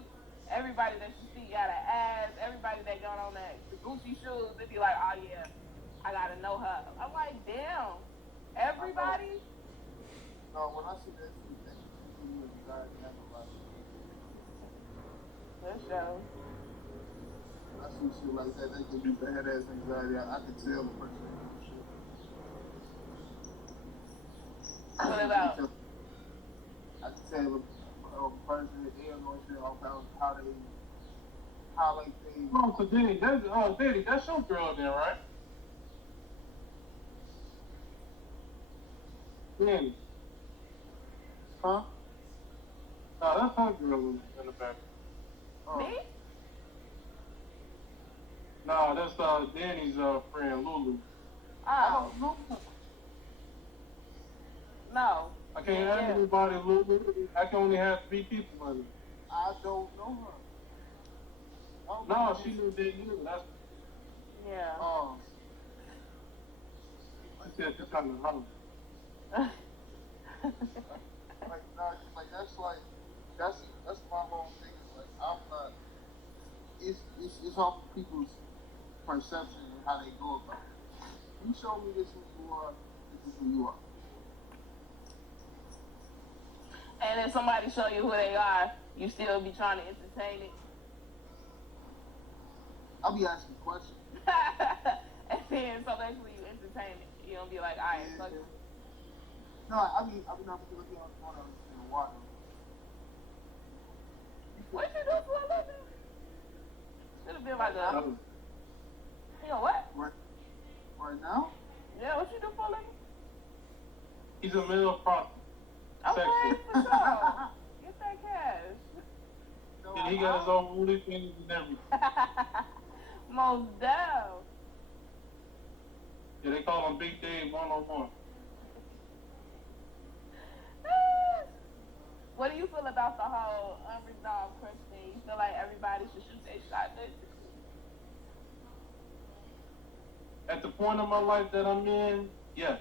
everybody that you see got an ass, everybody that got on that the Gucci shoes, they be like, oh yeah, I gotta know her. I'm like, damn, I know, everybody. no, when I see that shit, that shit just give me anxiety. I know, like, For sure. when I see shit like that give me badass anxiety. I can tell the person ain't doing shit. What I can about? tell, I can tell the person that they don't know shit about how like they, Oh, so Danny, that's your girl then, right? Danny. huh? No, that's her girl in the back. Me? Oh, No, that's Danny's friend Lulu. I Oh don't know. no. I Then can't have yeah. anybody Lulu. I can only have 3 people in it. I don't know her. I don't know No, who. she knew that you. That's Yeah. Um, she like, said she's coming home. like that's my whole thing. Is like I'm not. It's all people's perception and how they go about it. You show me this who you are. This is who you are. And if somebody show you who they are, you still be trying to entertain it. I'll be asking questions. And then so basically you entertain it. You don't be like, all right, fuck Yeah. it. No, I mean, I'm looking on the understand why. What you do for a living? Should have been like a, No, you know what? Right now, Yeah, what you do for a living? he's a male prostitute. Okay, for sure. Get that cash. no, And he got his own woolly things and everything. Most down. Yeah, they call him Big Dave 101. What do you feel about the whole unresolved crush thing? You feel like everybody should shoot their shot, basically? At the point of my life that I'm in, yes.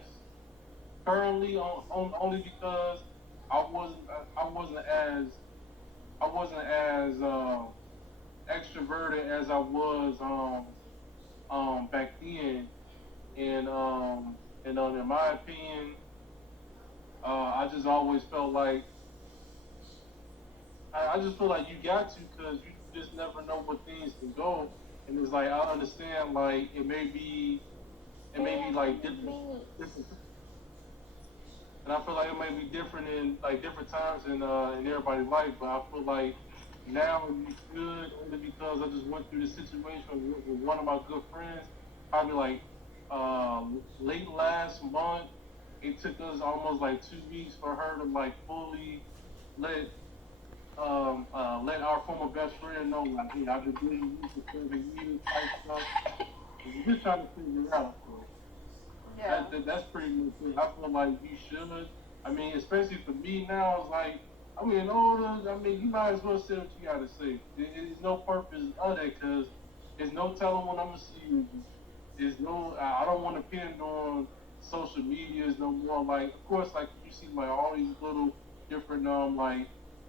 Currently, only because I wasn't I wasn't as I wasn't as extroverted as I was back then, and in my opinion, I just always felt like I just feel like you got to because you just never know what things can go, and it's like I understand like it may be like different and I feel like it may be different in like different times in everybody's life, but I feel like now you should only because I just went through this situation with one of my good friends, probably like uh, late last month. It took us almost like 2 weeks for her to like fully let let our former best friend know like, hey, I've been doing you for 7 years type stuff. And we're just trying to figure it out. So Yeah. that's pretty much it. I feel like you should. I mean, especially for me now, it's like, I mean, older, I mean, you might as well say what you got to say. There's no purpose of that because there's no telling when I'm going to see you. There's no, I don't want to depend on social medias no more. Like, of course, like, you see, like, all these little different, like,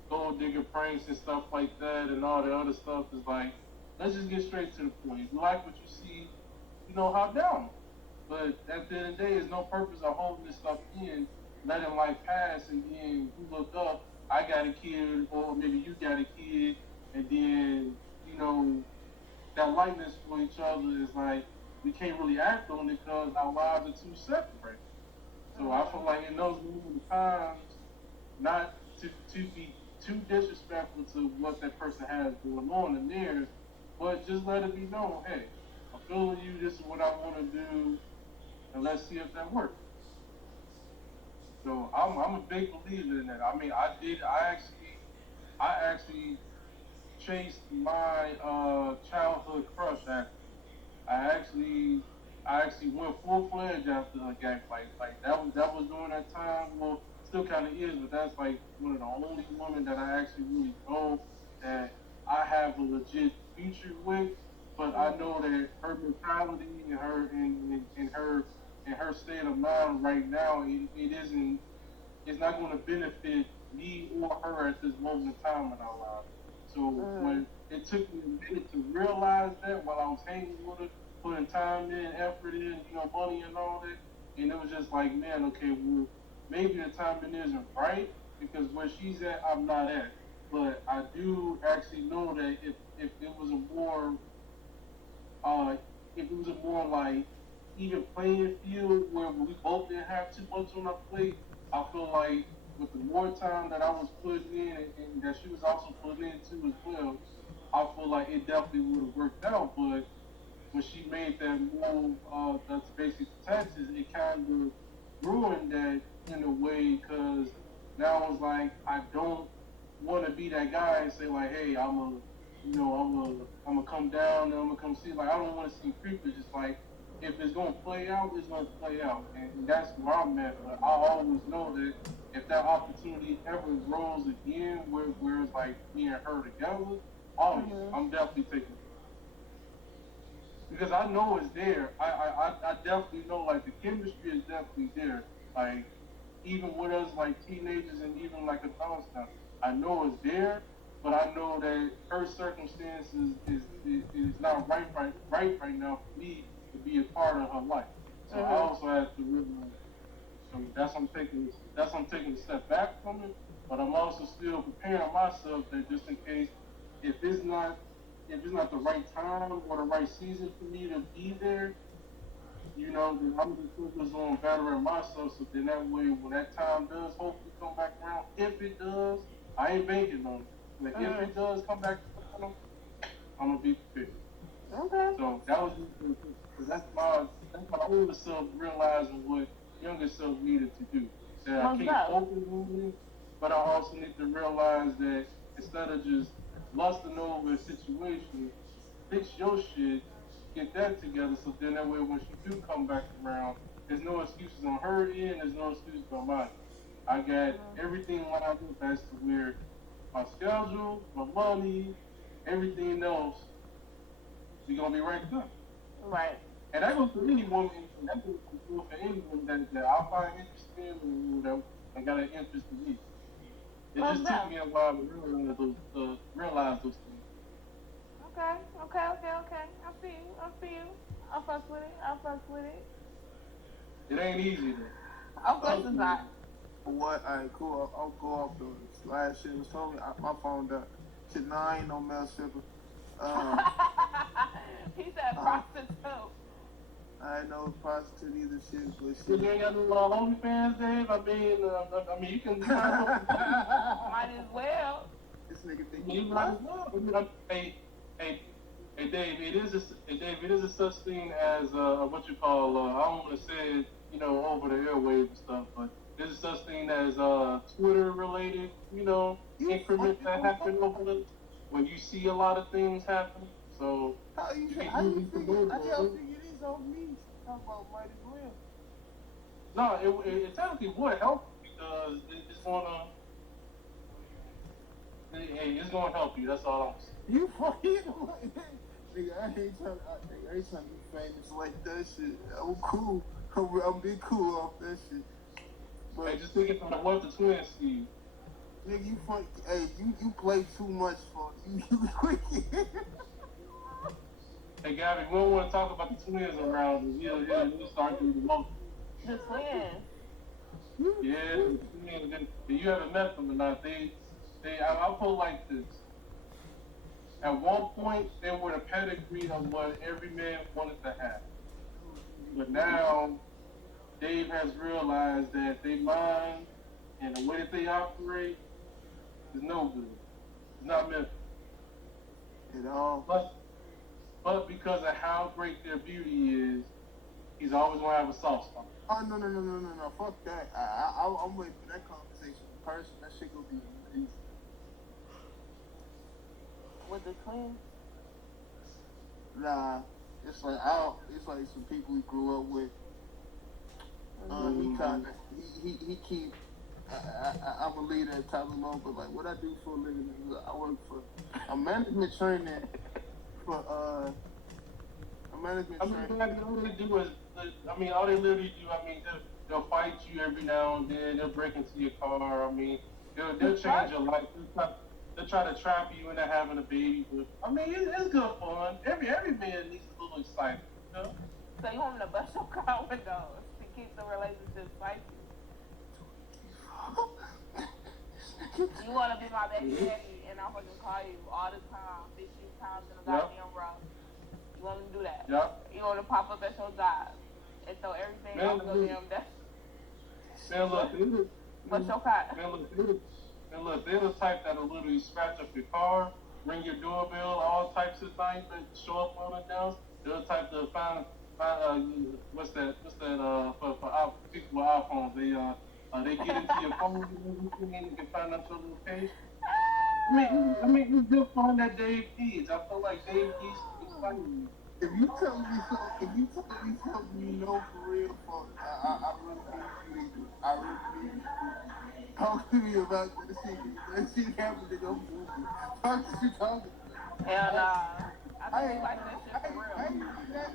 gold digger pranks and stuff like that and all the other stuff is like, let's just get straight to the point. If you like what you see, hop down. But at the end of the day, there's no purpose of holding this stuff in, letting life pass, and then you look up, I got a kid, or maybe you got a kid, and then, that likeness for each other is like, we can't really act on it because our lives are too separate. So I feel like in those moments of times, not to be too disrespectful to what that person has going on in theirs, but just let it be known, hey, I'm feeling you, this is what I want to do, and let's see if that works. So I'm a big believer in that. I mean, I actually chased my childhood crush. Actually, I actually I actually went full fledged after a gang fight. Like that was during that time. Well, still kind of is, but that's like one of the only women that I actually really know that I have a legit future with, but I know that her mentality and her state of mind right now, it isn't, it's not going to benefit me or her at this moment in time in our lives. So when it took me a minute to realize that while I was hanging with her, putting time in, effort in, money and all that, and it was just like, man, okay, well, maybe the timing isn't right because where she's at, I'm not at. But I do actually know that if it was a more uh, if it was a more like even playing field where we both didn't have too much on our plate, I feel like with the more time that I was putting in and that she was also putting in too as well, I feel like it definitely would have worked out. But when she made that move that's basically to Texas, it kind of ruined that in a way because now it's like I don't want to be that guy and say like, hey, I'm gonna come down and I'm gonna come see. Like I don't want to see creepers. Just like if it's gonna play out, it's gonna play out, and that's where I'm at. But I always know that if that opportunity ever rolls again, where it's like me and her together, oh, I'm definitely taking it because I know it's there. I definitely know like the chemistry is definitely there. Like even with us like teenagers and even like adults now, I know it's there, but I know that her circumstances is not right now for me to be a part of her life. So I also have to realize. So I'm taking a step back from it, but I'm also still preparing myself that just in case if it's not if it's not the right time or the right season for me to be there, then I'm gonna focus on bettering myself. So then that way, when that time does hopefully come back around, if it does, I ain't banking on it. But if it does come back around, I'm gonna be prepared. Okay. So that was because that's my older self realizing what younger self needed to do. That I can't focus on it, but I also need to realize that instead of just lusting over a situation, fix your shit, get that together, so then that way when she do come back around, there's no excuses on her end, there's no excuses on mine. I got everything lined up as to where my schedule, my money, everything else, we gonna be right there. Right. And that goes for any woman, and that goes for any woman that I find interesting that got an interest in me. It just took me a while to realize those things. Okay. I feel you. I fuck with it. It ain't easy though. Of course it's not. What? Alright, cool. I'll go off the last shit was told me. My phone died. Shit, nah, I ain't no male stripper. He said prostitute. I ain't no prostitute either shit, but shit. You ain't got no OnlyFans, Dave? I mean, you can. Might as well. This nigga think You might as well. Hey, Dave, it is a such thing as what you call I don't want to say it, over the airwaves and stuff, but there's such thing as Twitter related, increments that happen over the when you see a lot of things happen. So how you figure these on me? Talk about might as well. No, it technically would help because it's gonna. Hey, it's gonna help you. That's all I'm saying. You fucking nigga, I ain't trying to be famous like that shit. I'm cool. I'm be cool off that shit. But hey, just thinking from the what the twins see. Nigga, you funny. Hey, you play too much for you quick. Hey, Gabby, we don't want to talk about the twins around. We'll start doing the most. The twins. Yeah, the twins. You haven't met them or not? I'll put it like this. At one point, they were the pedigree of what every man wanted to have. But now, Dave has realized that their mind and the way that they operate is no good. It's not meant at all. But because of how great their beauty is, he's always going to have a soft spot. Oh, no. Fuck that. I'm waiting for that conversation in person. That shit gonna be amazing. With the twins? Nah. It's like some people we grew up with. He keep I'm a leader at Tyler Long, but like what I do for a living is I work for a management training for a management I mean, training. all they do is, I mean, all they literally do, I mean, they'll fight you every now and then. They'll break into your car. I mean, they'll change your life. They'll try to trap you into having a baby. But I mean, it's good fun. Every man needs a little excitement, you know. So you want me to bust your car windows to keep the relationship spicy? You want to be my baby daddy, and I'm gonna call you all the time, 15 times in a goddamn row. You want me to do that? Yep. You want to pop up at your job and throw everything off the damn desk? Man, look, What's your car? man, look, they're the type that'll literally scratch up your car, ring your doorbell, all types of things that show up on the house. They're the type to find what's that for people with iPhones. They get into your phone and everything, and can find out your location. I mean, it's good fun that Dave needs. I feel like Dave needs to be exciting. If you tell me something you know for real, fuck, I really need you. I really need you. Talk to me about that shit. That shit happened to go movie. Talk to me, talk to me. And I think like that shit for real. I ain't even that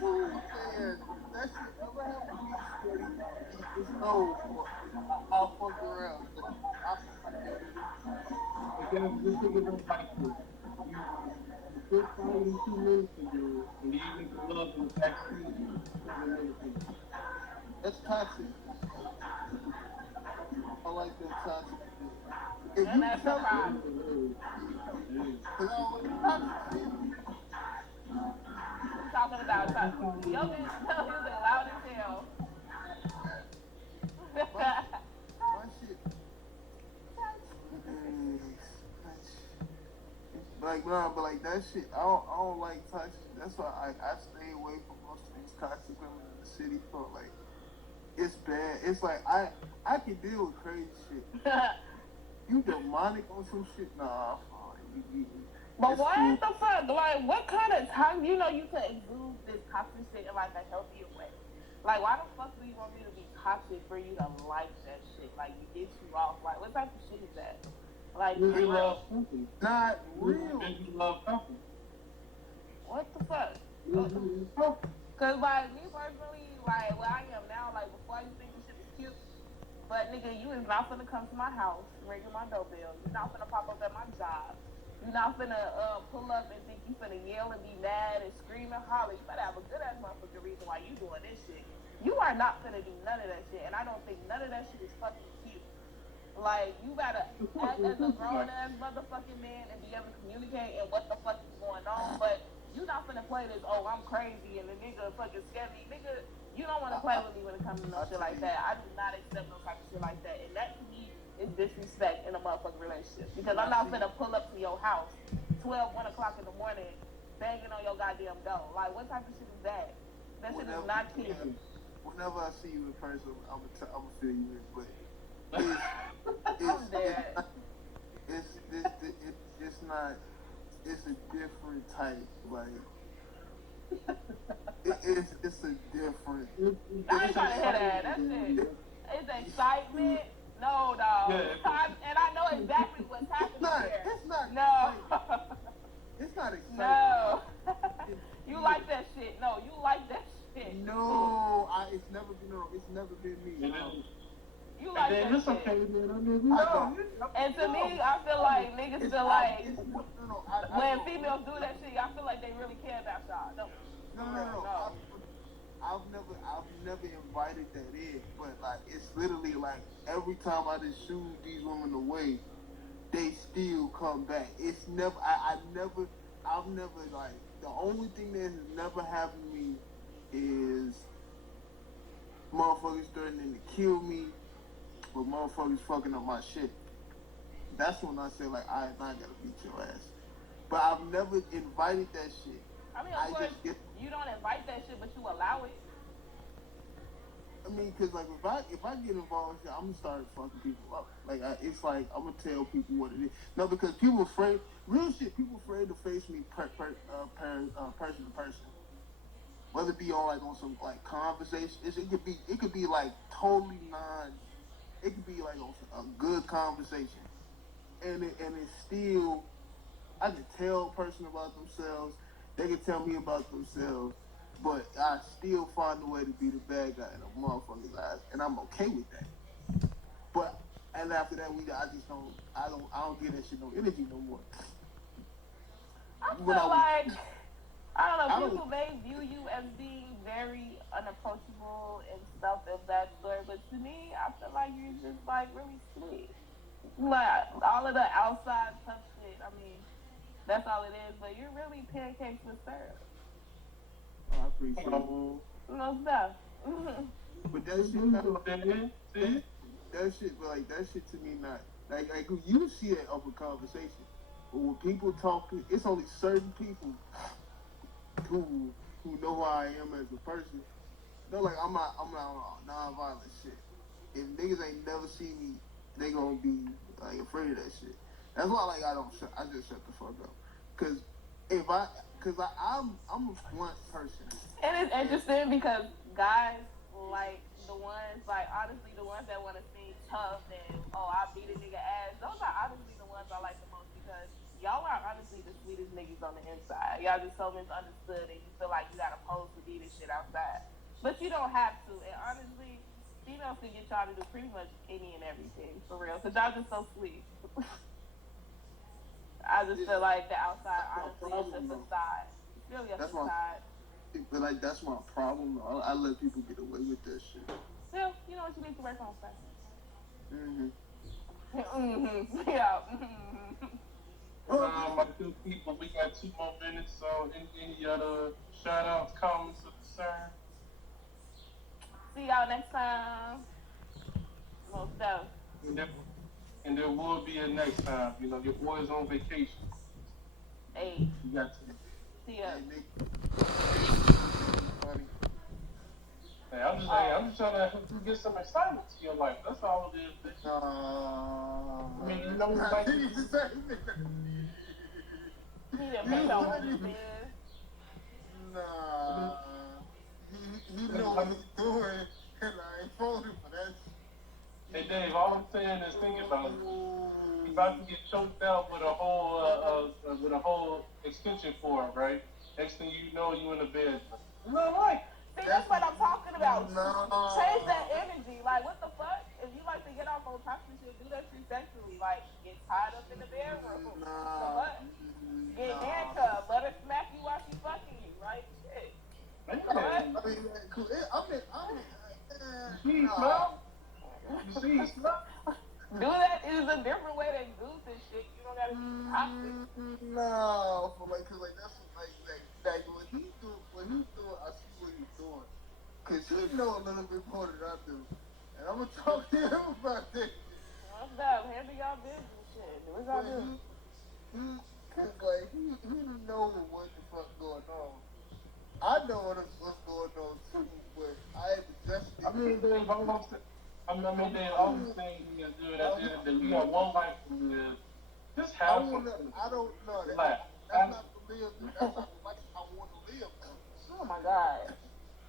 cool, man. That shit never happened to me, Scotty. It's no, I'll fuck around. Again, this nigga don't like you. You quit fighting 2 minutes ago, and you make love in the backseat. That's toxic. I like that toxic. If And you that's the tell problem. me, Talking about something. Your bitch tell you they loud as hell. my shit. Like, nah, but like that shit, I don't like toxic. That's why I stay away from most of these toxic women in the city. For like, it's bad. It's like I can deal with crazy shit. You demonic on some shit? Nah, But what the fuck? Like, what kind of time? You know, you can exude this toxic shit in like a healthier way. Like, why the fuck do you want me to be toxic for you to like that shit? Like, you get you off. Like, what type of shit is that? Like, You love something. not real. You love something. what the fuck? Cause like me personally, like where I am now, like before I used to think this shit was cute. But nigga, you is not finna come to my house, ringing my doorbell. You're not finna pop up at my job. You're not finna pull up and think you finna yell and be mad and scream and holler. You better have a good ass motherfucking reason why you doing this shit. You are not finna do none of that shit, and I don't think none of that shit is fucking cute. Like, you gotta act as a grown ass motherfucking man and be able to communicate and what the fuck is going on. But you not finna play this, oh, I'm crazy and the nigga fucking scared me. Nigga, you don't wanna play with me when it comes to no shit like that. I do not accept no type of shit like that. And that to me is disrespect in a motherfucking relationship. Because I'm not finna pull up to your house 1 o'clock in the morning banging on your goddamn door. Like, what type of shit is that? That shit is not cute. Whenever I see you in person, I'm gonna fill you in, but it's not. It's a different type. Like it's a different. I ain't trying to hear that. That shit. It's excitement. No, dog. Yeah. And I know exactly what's happening here. It's not. No. It's not exciting. No. You like that shit. No, you like that shit. No, it's never been me. You like and then that it's shit. okay, man. I mean, no. And to me, I feel like niggas feel like I when females do that shit, I feel like they really care about y'all. No. I've never invited that in, but like it's literally like every time I just shoo these women away, they still come back. It's never. I've never like the only thing that has never happened to me is motherfuckers threatening to kill me, but motherfuckers fucking up my shit. That's when I say like I gotta beat your ass. But I've never invited that shit. I mean, of course, you don't invite that shit, but you allow it. I mean, cause like if I get involved, I'm gonna start fucking people up. Like it's like I'm gonna tell people what it is. No, because people afraid, real shit. People afraid to face me person to person. Whether it be on some like conversation, it could be like totally it could be like a good conversation, and it's still I can tell a person about themselves. They can tell me about themselves, but I still find a way to be the bad guy in a motherfucker's eyes, and I'm okay with that. But and after that, I just don't get that shit no energy no more. I When feel like I I don't know, don't, people may view you as being very unapproachable and stuff of that sort, but to me, I feel like you're just like really sweet. Like all of the outside tough shit. I mean, that's all it is. But you're really pancakes with syrup. I appreciate it. No stuff. But that shit, that shit, but like that shit to me not like you see that up in conversation, but when people talk, it's only certain people who know who I am as a person. They're like I'm not on non-violent shit. If niggas ain't never see me, they gonna be like afraid of that shit. That's why like I just shut the fuck up. Cause I'm a blunt person. And it's interesting because guys like the ones, like honestly, the ones that want to seem tough and I beat a nigga ass. Those are honestly the ones I like the most because y'all are honestly the sweetest niggas on the inside. Y'all just so misunderstood and you feel like you gotta pose to be this shit outside, but you don't have to. And honestly, females can get y'all to do pretty much any and everything for real because y'all just so sweet. I just feel like the outside honestly is just a facade. It's really a facade. But like that's my problem. I let people get away with that shit. Still, you know what you need to work on first. Yeah. My two people, we got 2 more minutes. So, any other shout outs, comments, or concern? See y'all next time. Most stuff. And there will be a next time. You know, your boy's on vacation. Hey. You got to. See ya. Hey, I'm just trying to help you get some excitement to your life. That's all it is. I mean, you know, like. He didn't pay no money, man. Nah. He know what he's doing, and I ain't falling for that. Hey Dave, all I'm saying is think about it. You're about to get choked out with a whole extension cord, right? Next thing you know, you in the bed. No, like. See, that's what I'm talking about. No. Change that energy. Like, what the fuck? If you like to get off on toxic shit, do that shit sexually. Like, get tied up in the bedroom. What? Get handcuffed. Let her smack you while she's fucking you, right? Shit. Man. You see, do that is a different way than goose and shit. You don't gotta be toxic. No, for like, cause like that's like what he do, I see what he's doing, cause he know a little bit more than I do, and I'm gonna talk to him about that. What's up? Handle y'all business, shit. Do what y'all do. Cause like he know what the fuck going on. I know what's going on too, but I ain't adjusted. I mean, Dave, all I'm saying is, dude, at the end of the day, we got one life to live. Just have some. I don't know. Relax. That's not the live. That's not the life I want to live. Oh my god.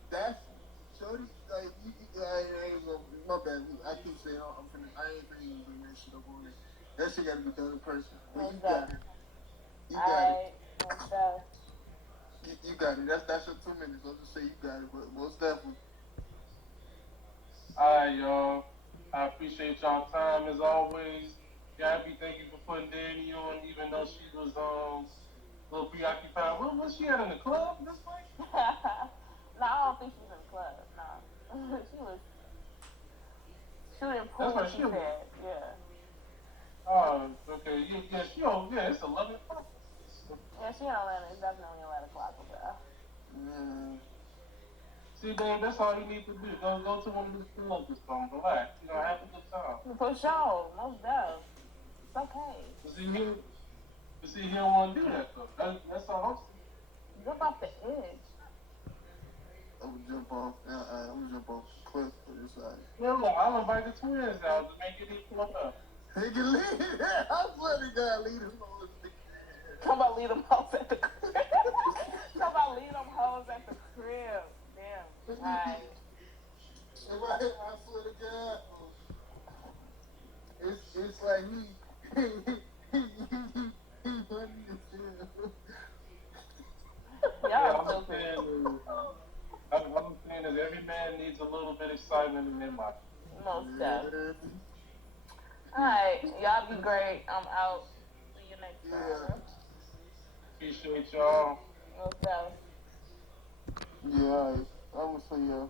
That's Shorty. Like, I ain't gonna. My bad. I keep saying I ain't finna bring that shit up on it. That shit gotta be done in person. But you got it. You got it. You got it. That's your 2 minutes. I'll just say you got it. But most definitely. Alright, y'all. I appreciate y'all time as always. Gabby, thank you for putting Danny on, even though she was a little preoccupied. What was she at in the club this week? No, I don't think she was in the club. No, she was in pool. She said, yeah. Oh, okay. Yeah, it's 11 o'clock. Yeah, she in Atlanta. It's definitely 11 o'clock over there. See, Dave, that's all you need to do. Go to one of these clubs or something. Relax. You know, have a good time. For sure. Most definitely. It's okay. But see, he don't want to do that, though. That's all I'm saying. Jump off the edge. I'm gonna jump off the cliff to this side. No, I'll invite the twins out to make it equal up. They can leave. I swear to God, leave them hoes. Come about leave them hoes at the crib. Come about leave them hoes at the crib. Damn. Alright. I swear to God. in the mid-market. Most stuff. Alright, y'all be great. I'm out. See you next time. Appreciate y'all. Most stuff. Yeah, I would say yeah.